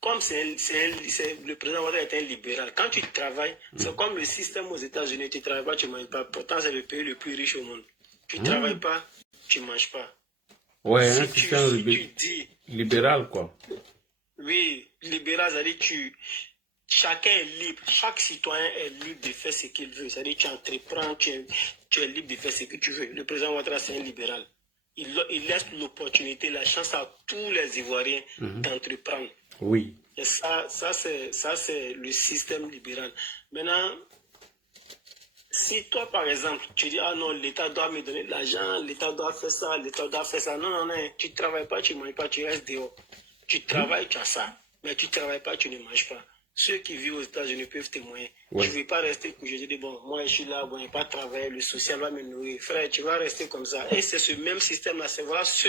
comme le président Ouattara est un libéral, quand tu travailles, c'est comme le système aux États-Unis, tu ne travailles pas, tu ne manges pas. Pourtant, c'est le pays le plus riche au monde. Tu ne travailles pas, tu ne manges pas. Ouais, si un système tu dis, libéral, quoi. Oui, libéral, c'est-à-dire chacun est libre, chaque citoyen est libre de faire ce qu'il veut. C'est-à-dire tu entreprends, tu es libre de faire ce que tu veux. Le président Ouattara, c'est un libéral. Il laisse l'opportunité, la chance à tous les Ivoiriens d'entreprendre. Oui. Et ça c'est le système libéral. Maintenant, si toi, par exemple, tu dis, ah non, l'État doit me donner de l'argent, l'État doit faire ça, l'État doit faire ça. Non, tu ne travailles pas, tu ne manges pas, tu restes dehors. Tu travailles, tu as ça. Mais tu ne travailles pas, tu ne manges pas. Ceux qui vivent aux États-Unis peuvent témoigner. Ouais. Je ne vais pas rester couché. Je dis, bon, moi je suis là, bon, je n'ai pas travaillé, le social va me nourrir. Frère, tu vas rester comme ça. Et c'est ce même système-là. C'est voilà ce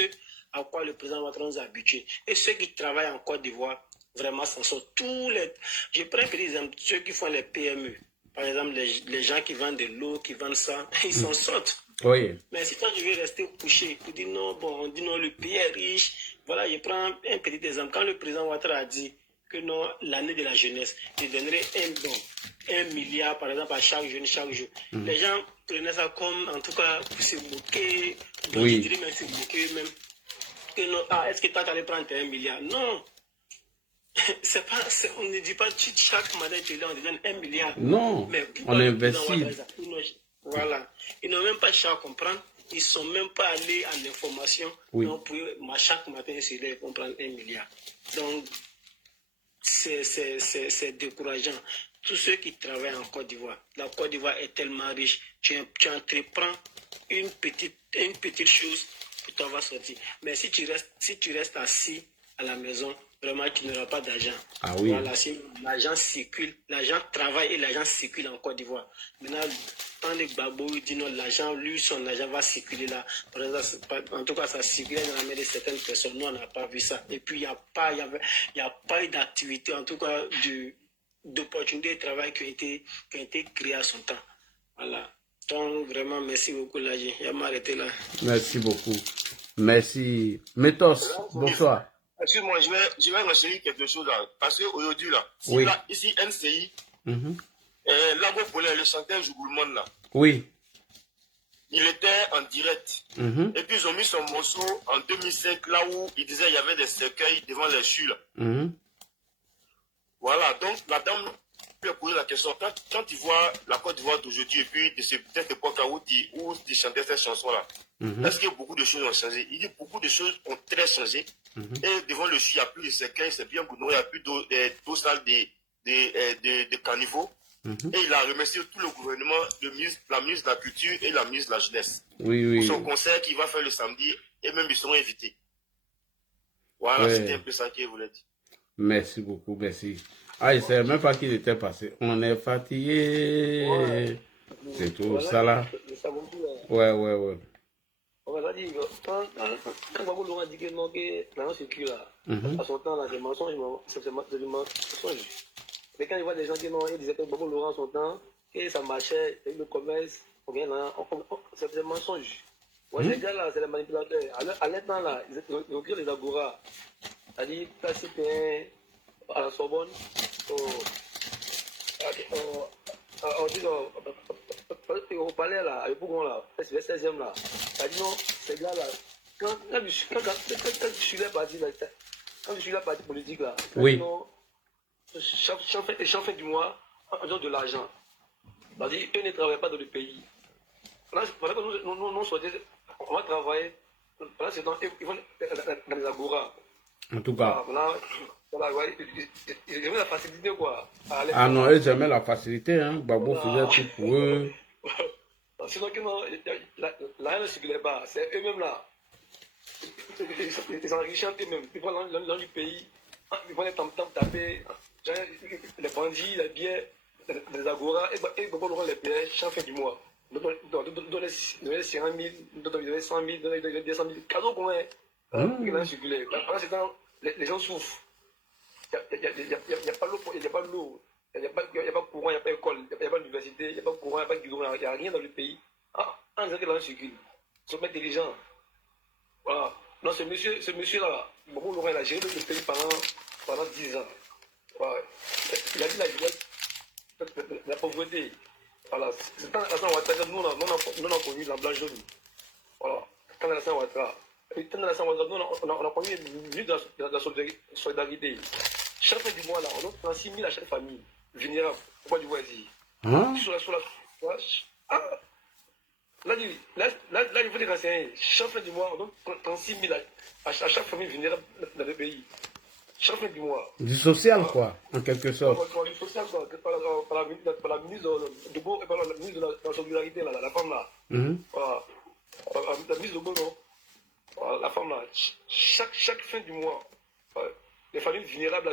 à quoi le président Ouattara nous a habitués. Et ceux qui travaillent en Côte d'Ivoire, vraiment, s'en sortent. Je prends un petit exemple, ceux qui font les PME. Par exemple, les gens qui vendent de l'eau, qui vendent ça, ils s'en sortent. Oui. Mais si toi, je vais rester couché pour dire non, bon, on dit non, le pays est riche. Voilà, je prends un petit exemple. Quand le président Ouattara a dit que non, l'année de la jeunesse, il donnerait un milliard, par exemple, à chaque jeune, chaque jour. Les gens prenaient ça comme, en tout cas, pour se moquer. Oui. Je dirais même se moquer même. Que non, est-ce que toi, tu allais prendre tes 1 milliard? Non. On ne dit pas chaque matin, on te donne 1 milliard. Non, mais on investit. Voilà. Ils n'ont même pas cherché à comprendre. Ils ne sont même pas allés à l'information. Oui. Donc, chaque matin, ils vont prendre 1 milliard. Donc, c'est décourageant. Tous ceux qui travaillent en Côte d'Ivoire, la Côte d'Ivoire est tellement riche. Tu entreprends une petite chose, et tu vas sortir. Mais si tu restes assis à la maison, vraiment, tu n'auras pas d'argent. Ah oui. Voilà, l'argent circule, l'argent travaille et l'argent circule en Côte d'Ivoire. Maintenant, quand le Gbagbo dit non, son argent va circuler là. Par exemple, en tout cas, ça circule dans la main de certaines personnes. Nous, on n'a pas vu ça. Et puis, il n'y a pas eu d'activité, en tout cas, d'opportunités de travail qui ont été créées à son temps. Voilà. Donc, vraiment, merci beaucoup, Laji. Il va m'arrêter là. Merci beaucoup. Merci. Métos, bonsoir. Excuse-moi, je vais renseigner quelque chose là. Parce qu'aujourd'hui, là, oui. Là, ici, NCI, Lago Polaire, le chanteur Jougoulmon, là. Oui. Il était en direct. Et puis, ils ont mis son morceau en 2005, là où il disait qu'il y avait des cercueils devant les chues, là. Voilà, donc, la dame peut poser la question. Quand tu vois la Côte d'Ivoire d'aujourd'hui, et puis de cette époque-là où tu chantais cette chanson-là, est-ce que beaucoup de choses ont changé? Il dit beaucoup de choses ont très changé. Et devant le chien, il n'y a plus de cercueil, c'est bien goudron, il n'y a plus d'eau sale de caniveaux. Et il a remercié tout le gouvernement, la ministre de la Culture et la ministre de la Jeunesse. Oui. Pour son concert qu'il va faire le samedi, et même ils seront invités. Voilà, c'était un peu ça qu'il voulait dire. Merci beaucoup, merci. Ah, il ne savait même pas qu'il était passé. On est fatigué. Ouais. C'est tout voilà, ça là. Ouais. On va dire, quand Gbagbo Laurent dit que non, que l'argent circule là, à son temps là, c'est mensonge, c'est du mensonge. Mais quand il voit des gens qui disaient que Gbagbo Laurent à son temps, que ça marchait, le commerce, c'est des mensonges. Ouais, les gars là, c'est les manipulateurs. À l'instant là, ils ont créé les agora. C'est-à-dire, passer à la Sorbonne, au palais là, à Bougon là, c'est le 16e là. C'est-à-dire, non, ces gars là, quand je suis là parti politique là, oui. Chaque fin du mois, on donne de l'argent. C'est-à-dire, eux ne travaillent pas dans le pays. Pendant que nous sortons, on va travailler. Pendant ce temps, ils vont dans les agora. En tout cas. Voilà, ils aimaient la facilité, quoi. Ah non, ils aimaient la facilité, hein. Gbagbo faisait tout pour eux. Sinon, la haine ne circulait pas. C'est eux-mêmes là. Ils s'enrichissent eux-mêmes. Ils vont dans le pays. Ils vont les tam-tam taper. Les bandits, les billets, les agora. Et Gbagbo Laurent les billets chaque fin du mois. Donner 50 000, donner 100 000, donner 200 000. Cadeau pour moi. Ils vont circuler. Pendant ce temps, les gens souffrent. Il n'y a pas l'eau, il n'y a pas l'eau, il n'y a pas courant, il n'y a pas école, il n'y a pas d'université, il n'y a pas courant, il n'y a pas de guidon, il n'y a rien dans le pays. On dirait que l'argent circule. Ils sont intelligents. Voilà. Non, ce monsieur-là, Gbagbo Laurent, il a géré le pays pendant pendant 10 ans. Ouais. Il a dit la pauvreté. Voilà. C'est quand Alassane Ouattara, nous on a connu la blanche jaune. Voilà. Quand Alassane Ouattara. On a connu la solidarité. Chaque fin du mois, là, on a 6 000 à chaque famille vulnérable. Pourquoi du voisin? Là, il faut les renseigner. Chaque fin du mois, on donne 36 000 à chaque famille vulnérable dans le pays. Chaque fin du mois. Du social, quoi, en quelque sorte. Du social, quoi. Par la ministre de Beau, par la ministre de la solidarité, là, la femme, là. Voilà. La ministre de Beau, non. Voilà, la femme, là. Chaque fin du mois, les familles vulnérables,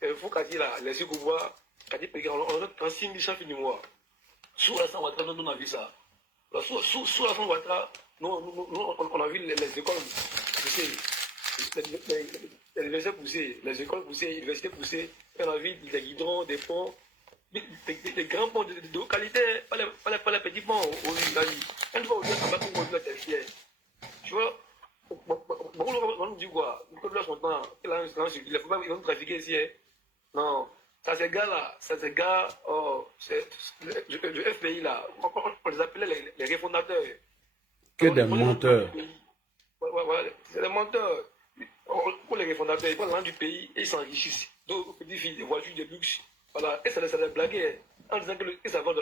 il faut qu'à dire, là, les yeux qu'on voit, on donne 36 000 chaque fin du mois. Sous Alassane Ouattara, nous, on a vu ça. Sous Alassane Ouattara, nous, on a vu les écoles poussées, les universités poussées, les écoles poussées, les universités poussées. On a vu des guidrons, des ponts, des grands ponts de haute qualité, pas les petits ponts. Une fois, on est fier. Tu vois, on nous dit quoi? Il faut pas ils vont trafiquer ici. Non. Ça, ces gars-là, le FPI, là, on les appelait les refondateurs. Que des menteurs. Ouais, c'est des menteurs. Pour les refondateurs, ils prennent l'argent du pays et ils s'enrichissent. Donc, des filles, des voitures, des luxe. Voilà, et ça les blaguait en disant que ça va dans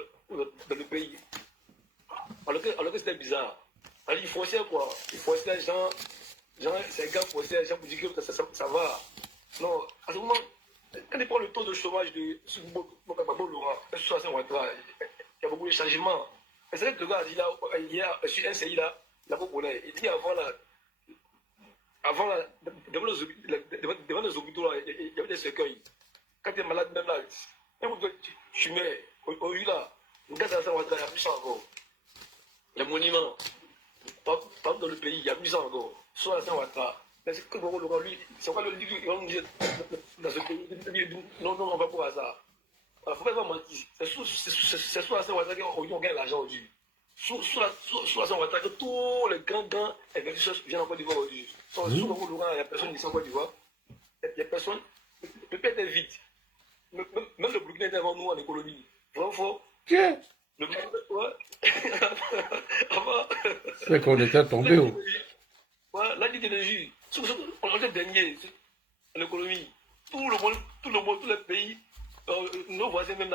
le pays. Alors que c'était bizarre. Alors, ils forçaient quoi? Ils forçaient les gens, ces gars forçaient les gens pour dire que ça va. Non, à ce moment, quand il prend le taux de chômage de Babo Laurent, il y a beaucoup de changements. Mais c'est vrai que le gars a dit là, hier, sur NCI là, il dit avant devant les hôpitaux là, il y avait des cercueils. Quand tu es malade, même là, tu mets, au lieu là, le gars, il y a plus ça encore. Les monuments, partout dans le pays, il y a plus ça encore. Soit Alassane Ouattara. Mais c'est que Babo Laurent, lui, c'est quoi le dit qu'il va nous dire dans ce pays, non, on va pas à ça. Il ne faut pas mentir. C'est sous Alassane Ouattara qu'on gagne l'argent aujourd'hui. Sous Alassane Ouattara que tous les grands investisseurs viennent en Côte d'Ivoire aujourd'hui. Sous Babo Laurent, il n'y a personne ici en Côte d'Ivoire. Il n'y a personne. Le pays était vide. Même le Burkina était avant nous en économie. Vraiment fort. Le Burkina, ouais. Avant. C'est qu'on était tombé. La dit d'énergie. On est dernier en économie. Tout le monde, tous les pays, nos voisins, même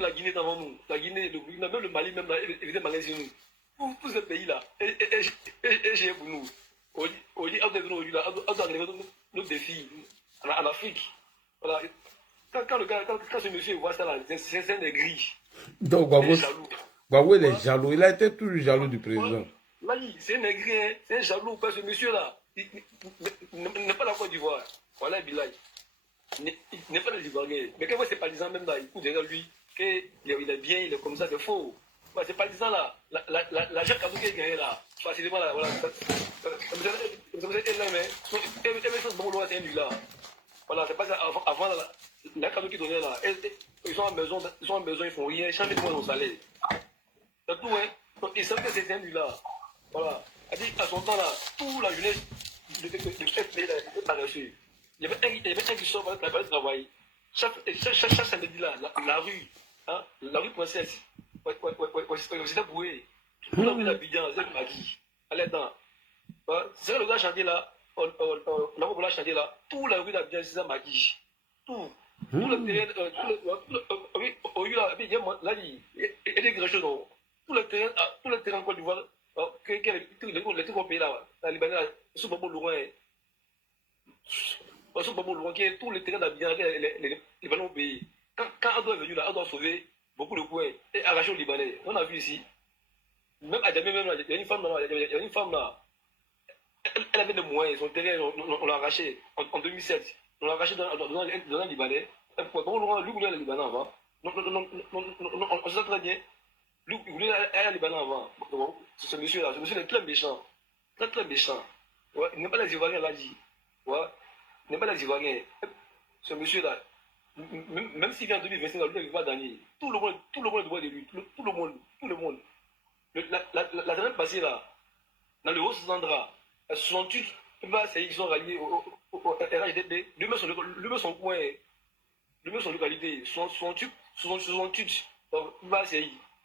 la Guinée est avant nous. La Guinée, le Burkina, même le Mali, même là, évidemment, Malaisie, nous. Tous ces pays-là, et j'ai pour nous. On dit, nos défis en Afrique. Voilà. Quand ce monsieur voit ça là, c'est un aigri. Donc, Gbagbo, il est jaloux. Il a été toujours jaloux du président. Là, c'est un aigri, c'est un jaloux, parce que ce monsieur-là, il n'est pas la Côte d'Ivoire. Voilà, Bilal. Il n'est pas des Ivoiriens. Mais quand ces partisans, même là, ils courent derrière lui, qu'il est bien, il est comme ça, c'est faux. Ces partisans là, la Jacques Kadou qui est gagné là, facilement là, voilà. C'est un lui là. Voilà, c'est pas ça. Avant, la Kadou qui donnait là, ils sont en maison, ils font rien, jamais de son salaire. C'est tout, hein. Donc, ils savent que c'est un lui là. Voilà. À son temps là, toute la jeunesse de FPI là, était reçue. Il y avait un qui sort pour aller travailler. Chaque samedi là, la rue, hein, la rue Princesse, c'était boué. Tout la rue d'Abidjan, c'est Magui. Allez, dans. C'est le gars chanté là, on a chanté là, toute la rue d'Abidjan, c'est Magui. Tout. Tout le terrain, là, il y a des grandes choses. Tout le terrain en Côte d'Ivoire, les trucs pays là, la Libanais, sous Babo Laurent, tous les terrains d'Abidjan, les Libanais pays. Quand Ado est venu là, Ado a sauvé beaucoup de coins et arraché aux Libanais. On a vu ici. Même à Djamé, même là, il y a une femme là. Elle avait des moyens, son terrain, on l'a arraché en 2007. On l'a arraché dans un Libanais. Babo Laurent, lui, voulait aller au Liban avant. On sait très bien. Lui, il voulait aller au Liban avant. Ce monsieur-là, est très méchant. Très méchant. Ouais, il n'est pas les Ivoiriens, là, dit. Ouais. Il n'est pas les Ivoiriens. Ce monsieur-là, même s'il vient en 2025, lui, il va gagner. Tout le monde doit de lui. Tout le monde. La semaine passée, là, dans le Haut-Sandra, 68 ils sont ralliés RHDP, lui-même son coin, lui-même son localité, son tube, ils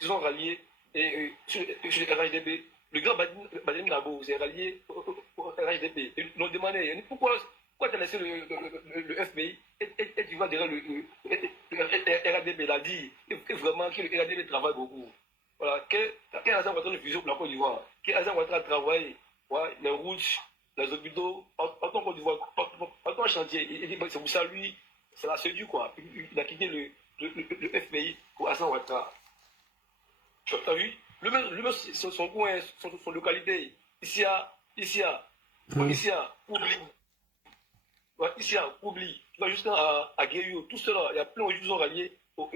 sont ralliés et sur le RHDP. Le grand Badin Nabo, c'est rallié au RHDP. Ils l'ont demandé, pourquoi tu as laissé le FBI et tu vas derrière le RHDP? Il a dit vraiment que le RHDP travaille beaucoup. Voilà, quel agent va être une fusion pour la Côte d'Ivoire? Quel agent va être à travailler? Ouais, les routes, les hôpitaux, partout en Côte d'Ivoire, partout en chantier. C'est pour ça, lui, c'est la séduit, quoi. Il a quitté le FBI pour Hassan Ouattara. Tu as vu? Lui-même, son coin, son localité. Ici, oublie. Tu vas jusqu'à Guéhio, tout cela. Il y a plein de gens qui sont ralliés au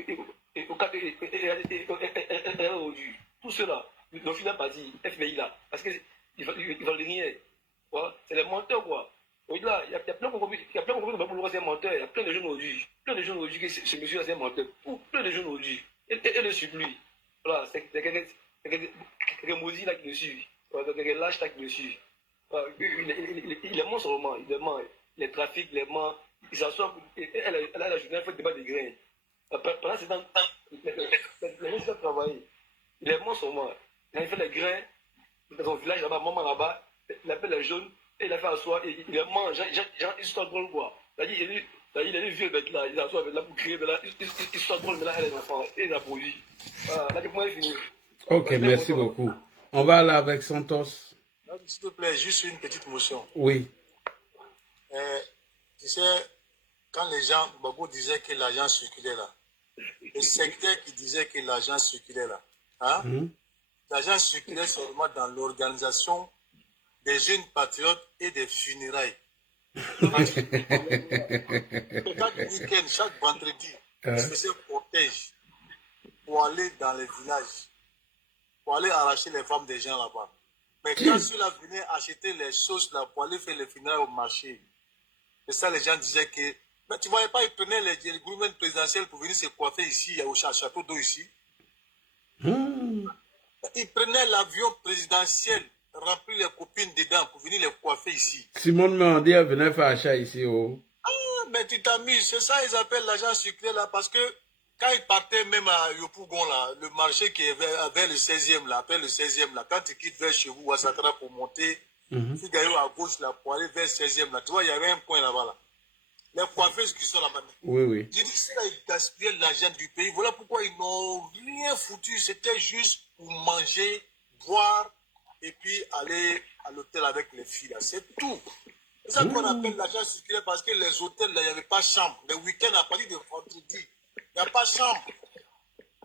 tout cela. Le final pas dit, FBI là. Parce qu'ils ne veulent rien. C'est les menteurs, quoi. Là, il y a plein de compagnies c'est un menteur. Il y a plein de jeunes aujourd'hui. Plein de jeunes aujourd'hui que ce monsieur-là, c'est un menteur. Plein de jeunes aujourd'hui. Et le suit lui. Voilà, c'est quelqu'un maudit là qui le suit. Quelqu'un lâche là qui le suit. Il est mort seulement. Il est mort. Les trafics, les morts. Il s'assoit. Elle a la journée, elle fait le débat des grains. Pendant ce temps, les gens qui travaillent. Il est mort seulement. Il a fait les grains dans son village là-bas, maman là-bas. Il appelle les jeunes et il a fait asseoir. Il est mort. Genre, histoire drôle quoi. Il a dit vieux bête là. Il a asseoir avec là pour crier. Histoire drôle, mais là, elle est enfant. Et il a produit. Voilà, là, le point est fini. Ok, merci beaucoup. On va aller avec Santos. S'il te plaît, juste une petite motion. Oui. Tu sais, quand les gens, Babou disait que l'argent circulait là, le secteur qui disait que l'argent circulait là, hein, l'argent circulait seulement dans l'organisation des jeunes patriotes et des funérailles. Chaque week-end, chaque vendredi, ils faisaient cortège pour aller dans les villages, pour aller arracher les femmes des gens là-bas. Mais quand ceux-là venaient acheter les choses là pour aller faire les funérailles au marché, et ça, les gens disaient que, mais tu ne voyais pas, ils prenaient les gouvernements présidentiels pour venir se coiffer ici, au château d'eau ici. Ils prenaient l'avion présidentiel, rempli les copines dedans pour venir les coiffer ici. Simone Mandi venait faire achat ici. Oh. Ah, mais tu t'amuses, c'est ça ils appellent l'argent circulaire là, parce que quand ils partaient même à Yopougon là, le marché qui est vers le 16e là, après le 16e là, quand tu quittes vers chez vous, Ouassatara pour monter, Figayo à gauche là, pour aller vers le 16e là, tu vois, il y avait un coin là-bas là. Les coiffeuses qui sont là-bas. Oui. J'ai dit, c'est là, ils gaspillaient l'argent du pays. Voilà pourquoi ils n'ont rien foutu. C'était juste pour manger, boire, et puis aller à l'hôtel avec les filles là. C'est tout. C'est ça qu'on appelle l'argent circulaire parce que les hôtels là, il n'y avait pas de chambre. Les week-ends, à partir de vendredi, il n'y a pas de chambre.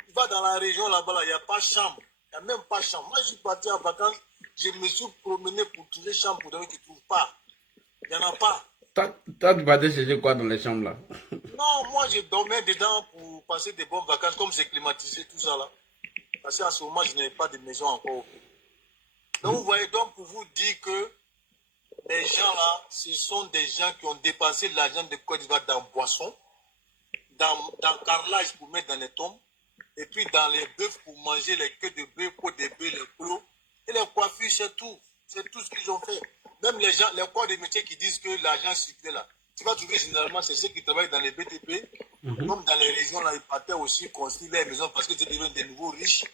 Tu vas dans la région là-bas, là, il n'y a pas de chambre. Il n'y a même pas de chambre. Moi, je suis parti en vacances, je me suis promené pour trouver chambre pour des gens qui ne trouvent pas. Il n'y en a pas. Toi, tu partais chercher quoi dans les chambres là? Non, moi, je dormais dedans pour passer des bonnes vacances, comme c'est climatisé, tout ça là. Parce qu'à ce moment, je n'avais pas de maison encore. Donc, vous voyez, donc, pour vous dire que les gens là, ce sont des gens qui ont dépensé l'argent de Côte d'Ivoire dans boisson, dans carrelage pour mettre dans les tombes, et puis dans les bœufs pour manger les queues de bœufs, côtes de bœufs, les plots, et les coiffures, c'est tout. C'est tout ce qu'ils ont fait. Même les gens, les corps de métiers qui disent que l'argent circulait là, tu vas trouver généralement, c'est ceux qui travaillent dans les BTP, comme dans les régions là, ils partaient aussi construire les maisons parce que c'était devenus des nouveaux riches.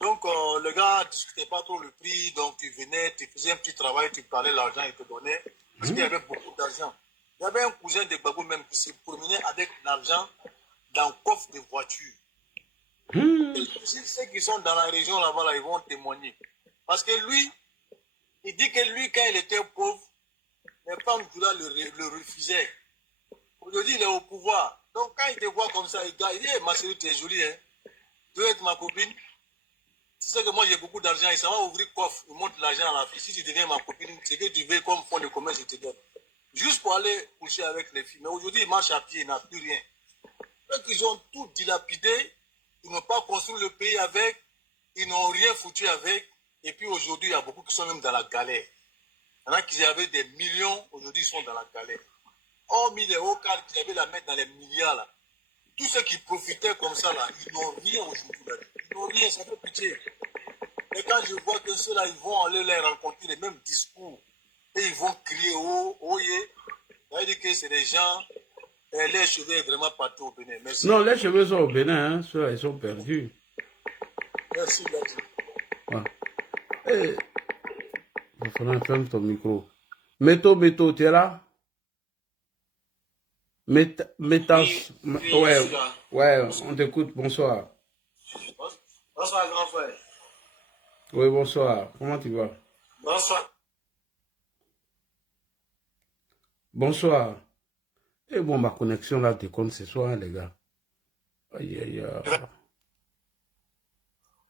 Donc, le gars ne discutait pas trop le prix, donc tu venais, tu faisais un petit travail, tu parlais l'argent, il te donnait, parce qu'il y avait beaucoup d'argent. Il y avait un cousin de Babou même qui se promenait avec l'argent dans le coffre de voiture. Ceux qui sont dans la région là-bas, là, ils vont témoigner. Parce que lui, il dit que lui, quand il était pauvre, les femmes le refusaient. Aujourd'hui, il est au pouvoir. Donc, quand il te voit comme ça, il dit, ma chérie, tu es jolie, hein. Tu veux être ma copine? Tu sais que moi, j'ai beaucoup d'argent. Il s'en va ouvrir coffre. Il montre l'argent à la fille. Si tu deviens ma copine, c'est que tu veux comme fonds de commerce, je te donne. Juste pour aller coucher avec les filles. Mais aujourd'hui, il marche à pied, il n'a plus rien. Donc, ils ont tout dilapidé. Ils n'ont pas construit le pays avec. Ils n'ont rien foutu avec. Et puis aujourd'hui, il y a beaucoup qui sont même dans la galère. Il y en a qui avaient des millions, aujourd'hui ils sont dans la galère. Hormis les hauts cadres qui avaient la mettre dans les milliards là. Tous ceux qui profitaient comme ça là, ils n'ont rien aujourd'hui. Ils n'ont rien, ça fait pitié. Et quand je vois que ceux-là, ils vont aller les rencontrer les mêmes discours. Et ils vont crier oh, oh yeah. Ça veut dire que c'est des gens, les cheveux sont vraiment partout au Bénin. Merci. Non, les cheveux sont au Bénin, hein. Ceux-là, ils sont perdus. Merci, Ladi. Ouais. Il faudra fermer ton micro. Méto, tu es là? Oui, ouais, on t'écoute. Bonsoir. Bonsoir, grand frère. Oui, bonsoir. Comment tu vas? Bonsoir. Bonsoir. Et bon, ma connexion là déconne ce soir, les gars. Aïe, aïe, aïe.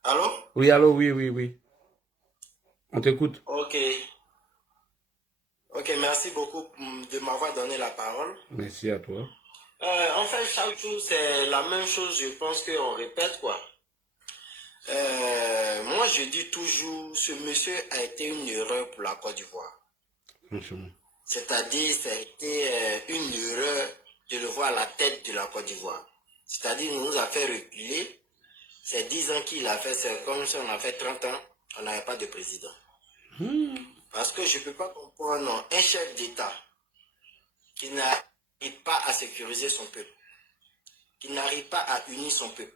Allô? Oui, allô, oui. On t'écoute. Ok, merci beaucoup de m'avoir donné la parole. Merci à toi. En fait, chaque jour, c'est la même chose, je pense qu'on répète, quoi. Moi, je dis toujours, ce monsieur a été une erreur pour la Côte d'Ivoire. Franchement. C'est-à-dire, ça a été une erreur de le voir à la tête de la Côte d'Ivoire. C'est-à-dire, il nous a fait reculer. C'est 10 ans qu'il a fait, c'est comme si on a fait 30 ans, on n'avait pas de président. Parce que je ne peux pas comprendre un chef d'État qui n'arrive pas à sécuriser son peuple, qui n'arrive pas à unir son peuple,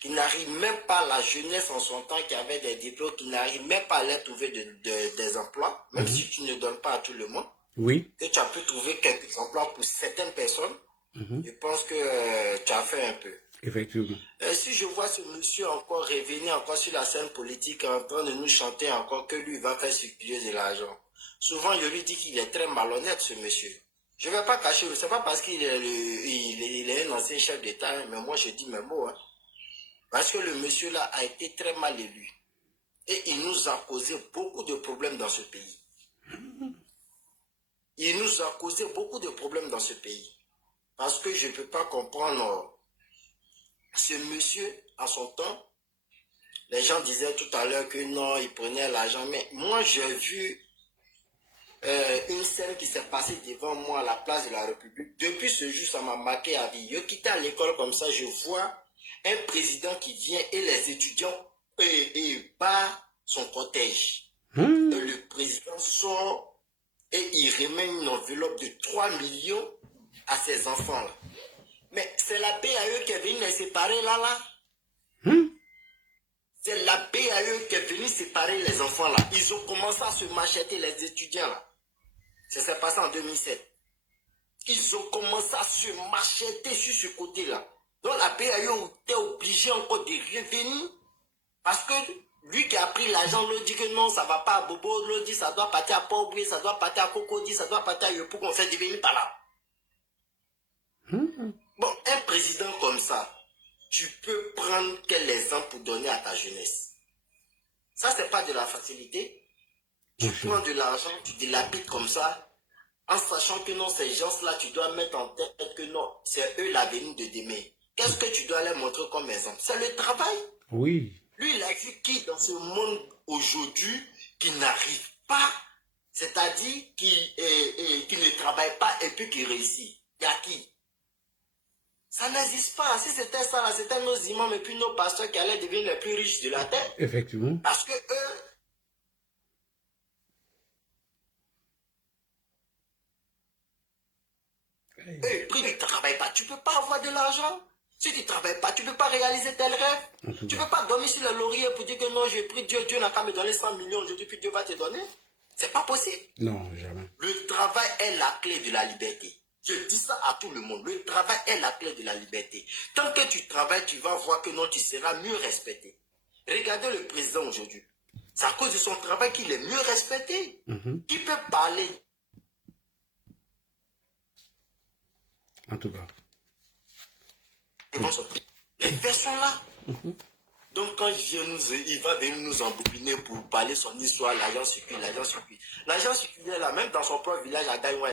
qui n'arrive même pas, la jeunesse en son temps qui avait des diplômes, qui n'arrive même pas à leur trouver des emplois, même si tu ne donnes pas à tout le monde. Oui. Que tu as pu trouver quelques emplois pour certaines personnes, je pense que tu as fait un peu. Effectivement. Si je vois ce monsieur encore revenir encore sur la scène politique en train de nous chanter encore que lui va faire circuler de l'argent. Souvent, je lui dis qu'il est très malhonnête, ce monsieur. Je ne vais pas cacher, c'est pas parce qu'il est, il est un ancien chef d'État, mais moi je dis mes mots. Hein. Parce que le monsieur là a été très mal élu. Et il nous a causé beaucoup de problèmes dans ce pays. Il nous a causé beaucoup de problèmes dans ce pays. Parce que je ne peux pas comprendre ce monsieur, à son temps, les gens disaient tout à l'heure que non, il prenait l'argent. Mais moi, j'ai vu une scène qui s'est passée devant moi à la place de la République. Depuis ce jour, ça m'a marqué à vie. Je quittais à l'école comme ça, je vois un président qui vient et les étudiants et bat son cortège. Et le président sort et il remet une enveloppe de 3 millions à ses enfants-là. Mais c'est la BAE qui est venue les séparer là. C'est la BAE qui est venue séparer les enfants là. Ils ont commencé à se macheter les étudiants là. Ça s'est passé en 2007. Ils ont commencé à se macheter sur ce côté-là. Donc la BAE était obligée encore de revenir. Parce que lui qui a pris l'argent, lui dit que non, ça ne va pas à Bobo, lui dit ça doit partir à Port-Boué, ça doit partir à Cocody, ça doit partir à Yopou, qu'on fait devenir par là. Bon, un président comme ça, tu peux prendre quel exemple pour donner à ta jeunesse? Ça, c'est pas de la facilité. Tu prends de l'argent, tu dilapides comme ça, en sachant que non, ces gens-là, tu dois mettre en tête que non, c'est eux l'avenir de demain. Qu'est-ce que tu dois leur montrer comme exemple? C'est le travail. Oui. Lui, il a vu qui dans ce monde aujourd'hui qui n'arrive pas, c'est-à-dire qui ne travaille pas et puis qui réussit. Il y a qui? Ça n'existe pas. Si c'était ça, là, c'était nos imams et puis nos pasteurs qui allaient devenir les plus riches de la terre. Effectivement. Parce que eux, ils ne travaillent pas. Tu ne peux pas avoir de l'argent. Si tu ne travailles pas, tu ne peux pas réaliser tel rêve. Tu ne peux pas dormir sur le laurier pour dire que non, j'ai pris Dieu, Dieu n'a qu'à me donner 100 millions aujourd'hui, puis Dieu va te donner. C'est pas possible. Non, jamais. Le travail est la clé de la liberté. Je dis ça à tout le monde. Le travail est la clé de la liberté. Tant que tu travailles, tu vas voir que non, tu seras mieux respecté. Regardez le président aujourd'hui. C'est à cause de son travail qu'il est mieux respecté. Qui peut parler? En tout cas. Les personnes là. Donc quand il va venir nous embobiner pour parler son histoire, l'agent circule. L'agent circule là, même dans son propre village à Gaïwa.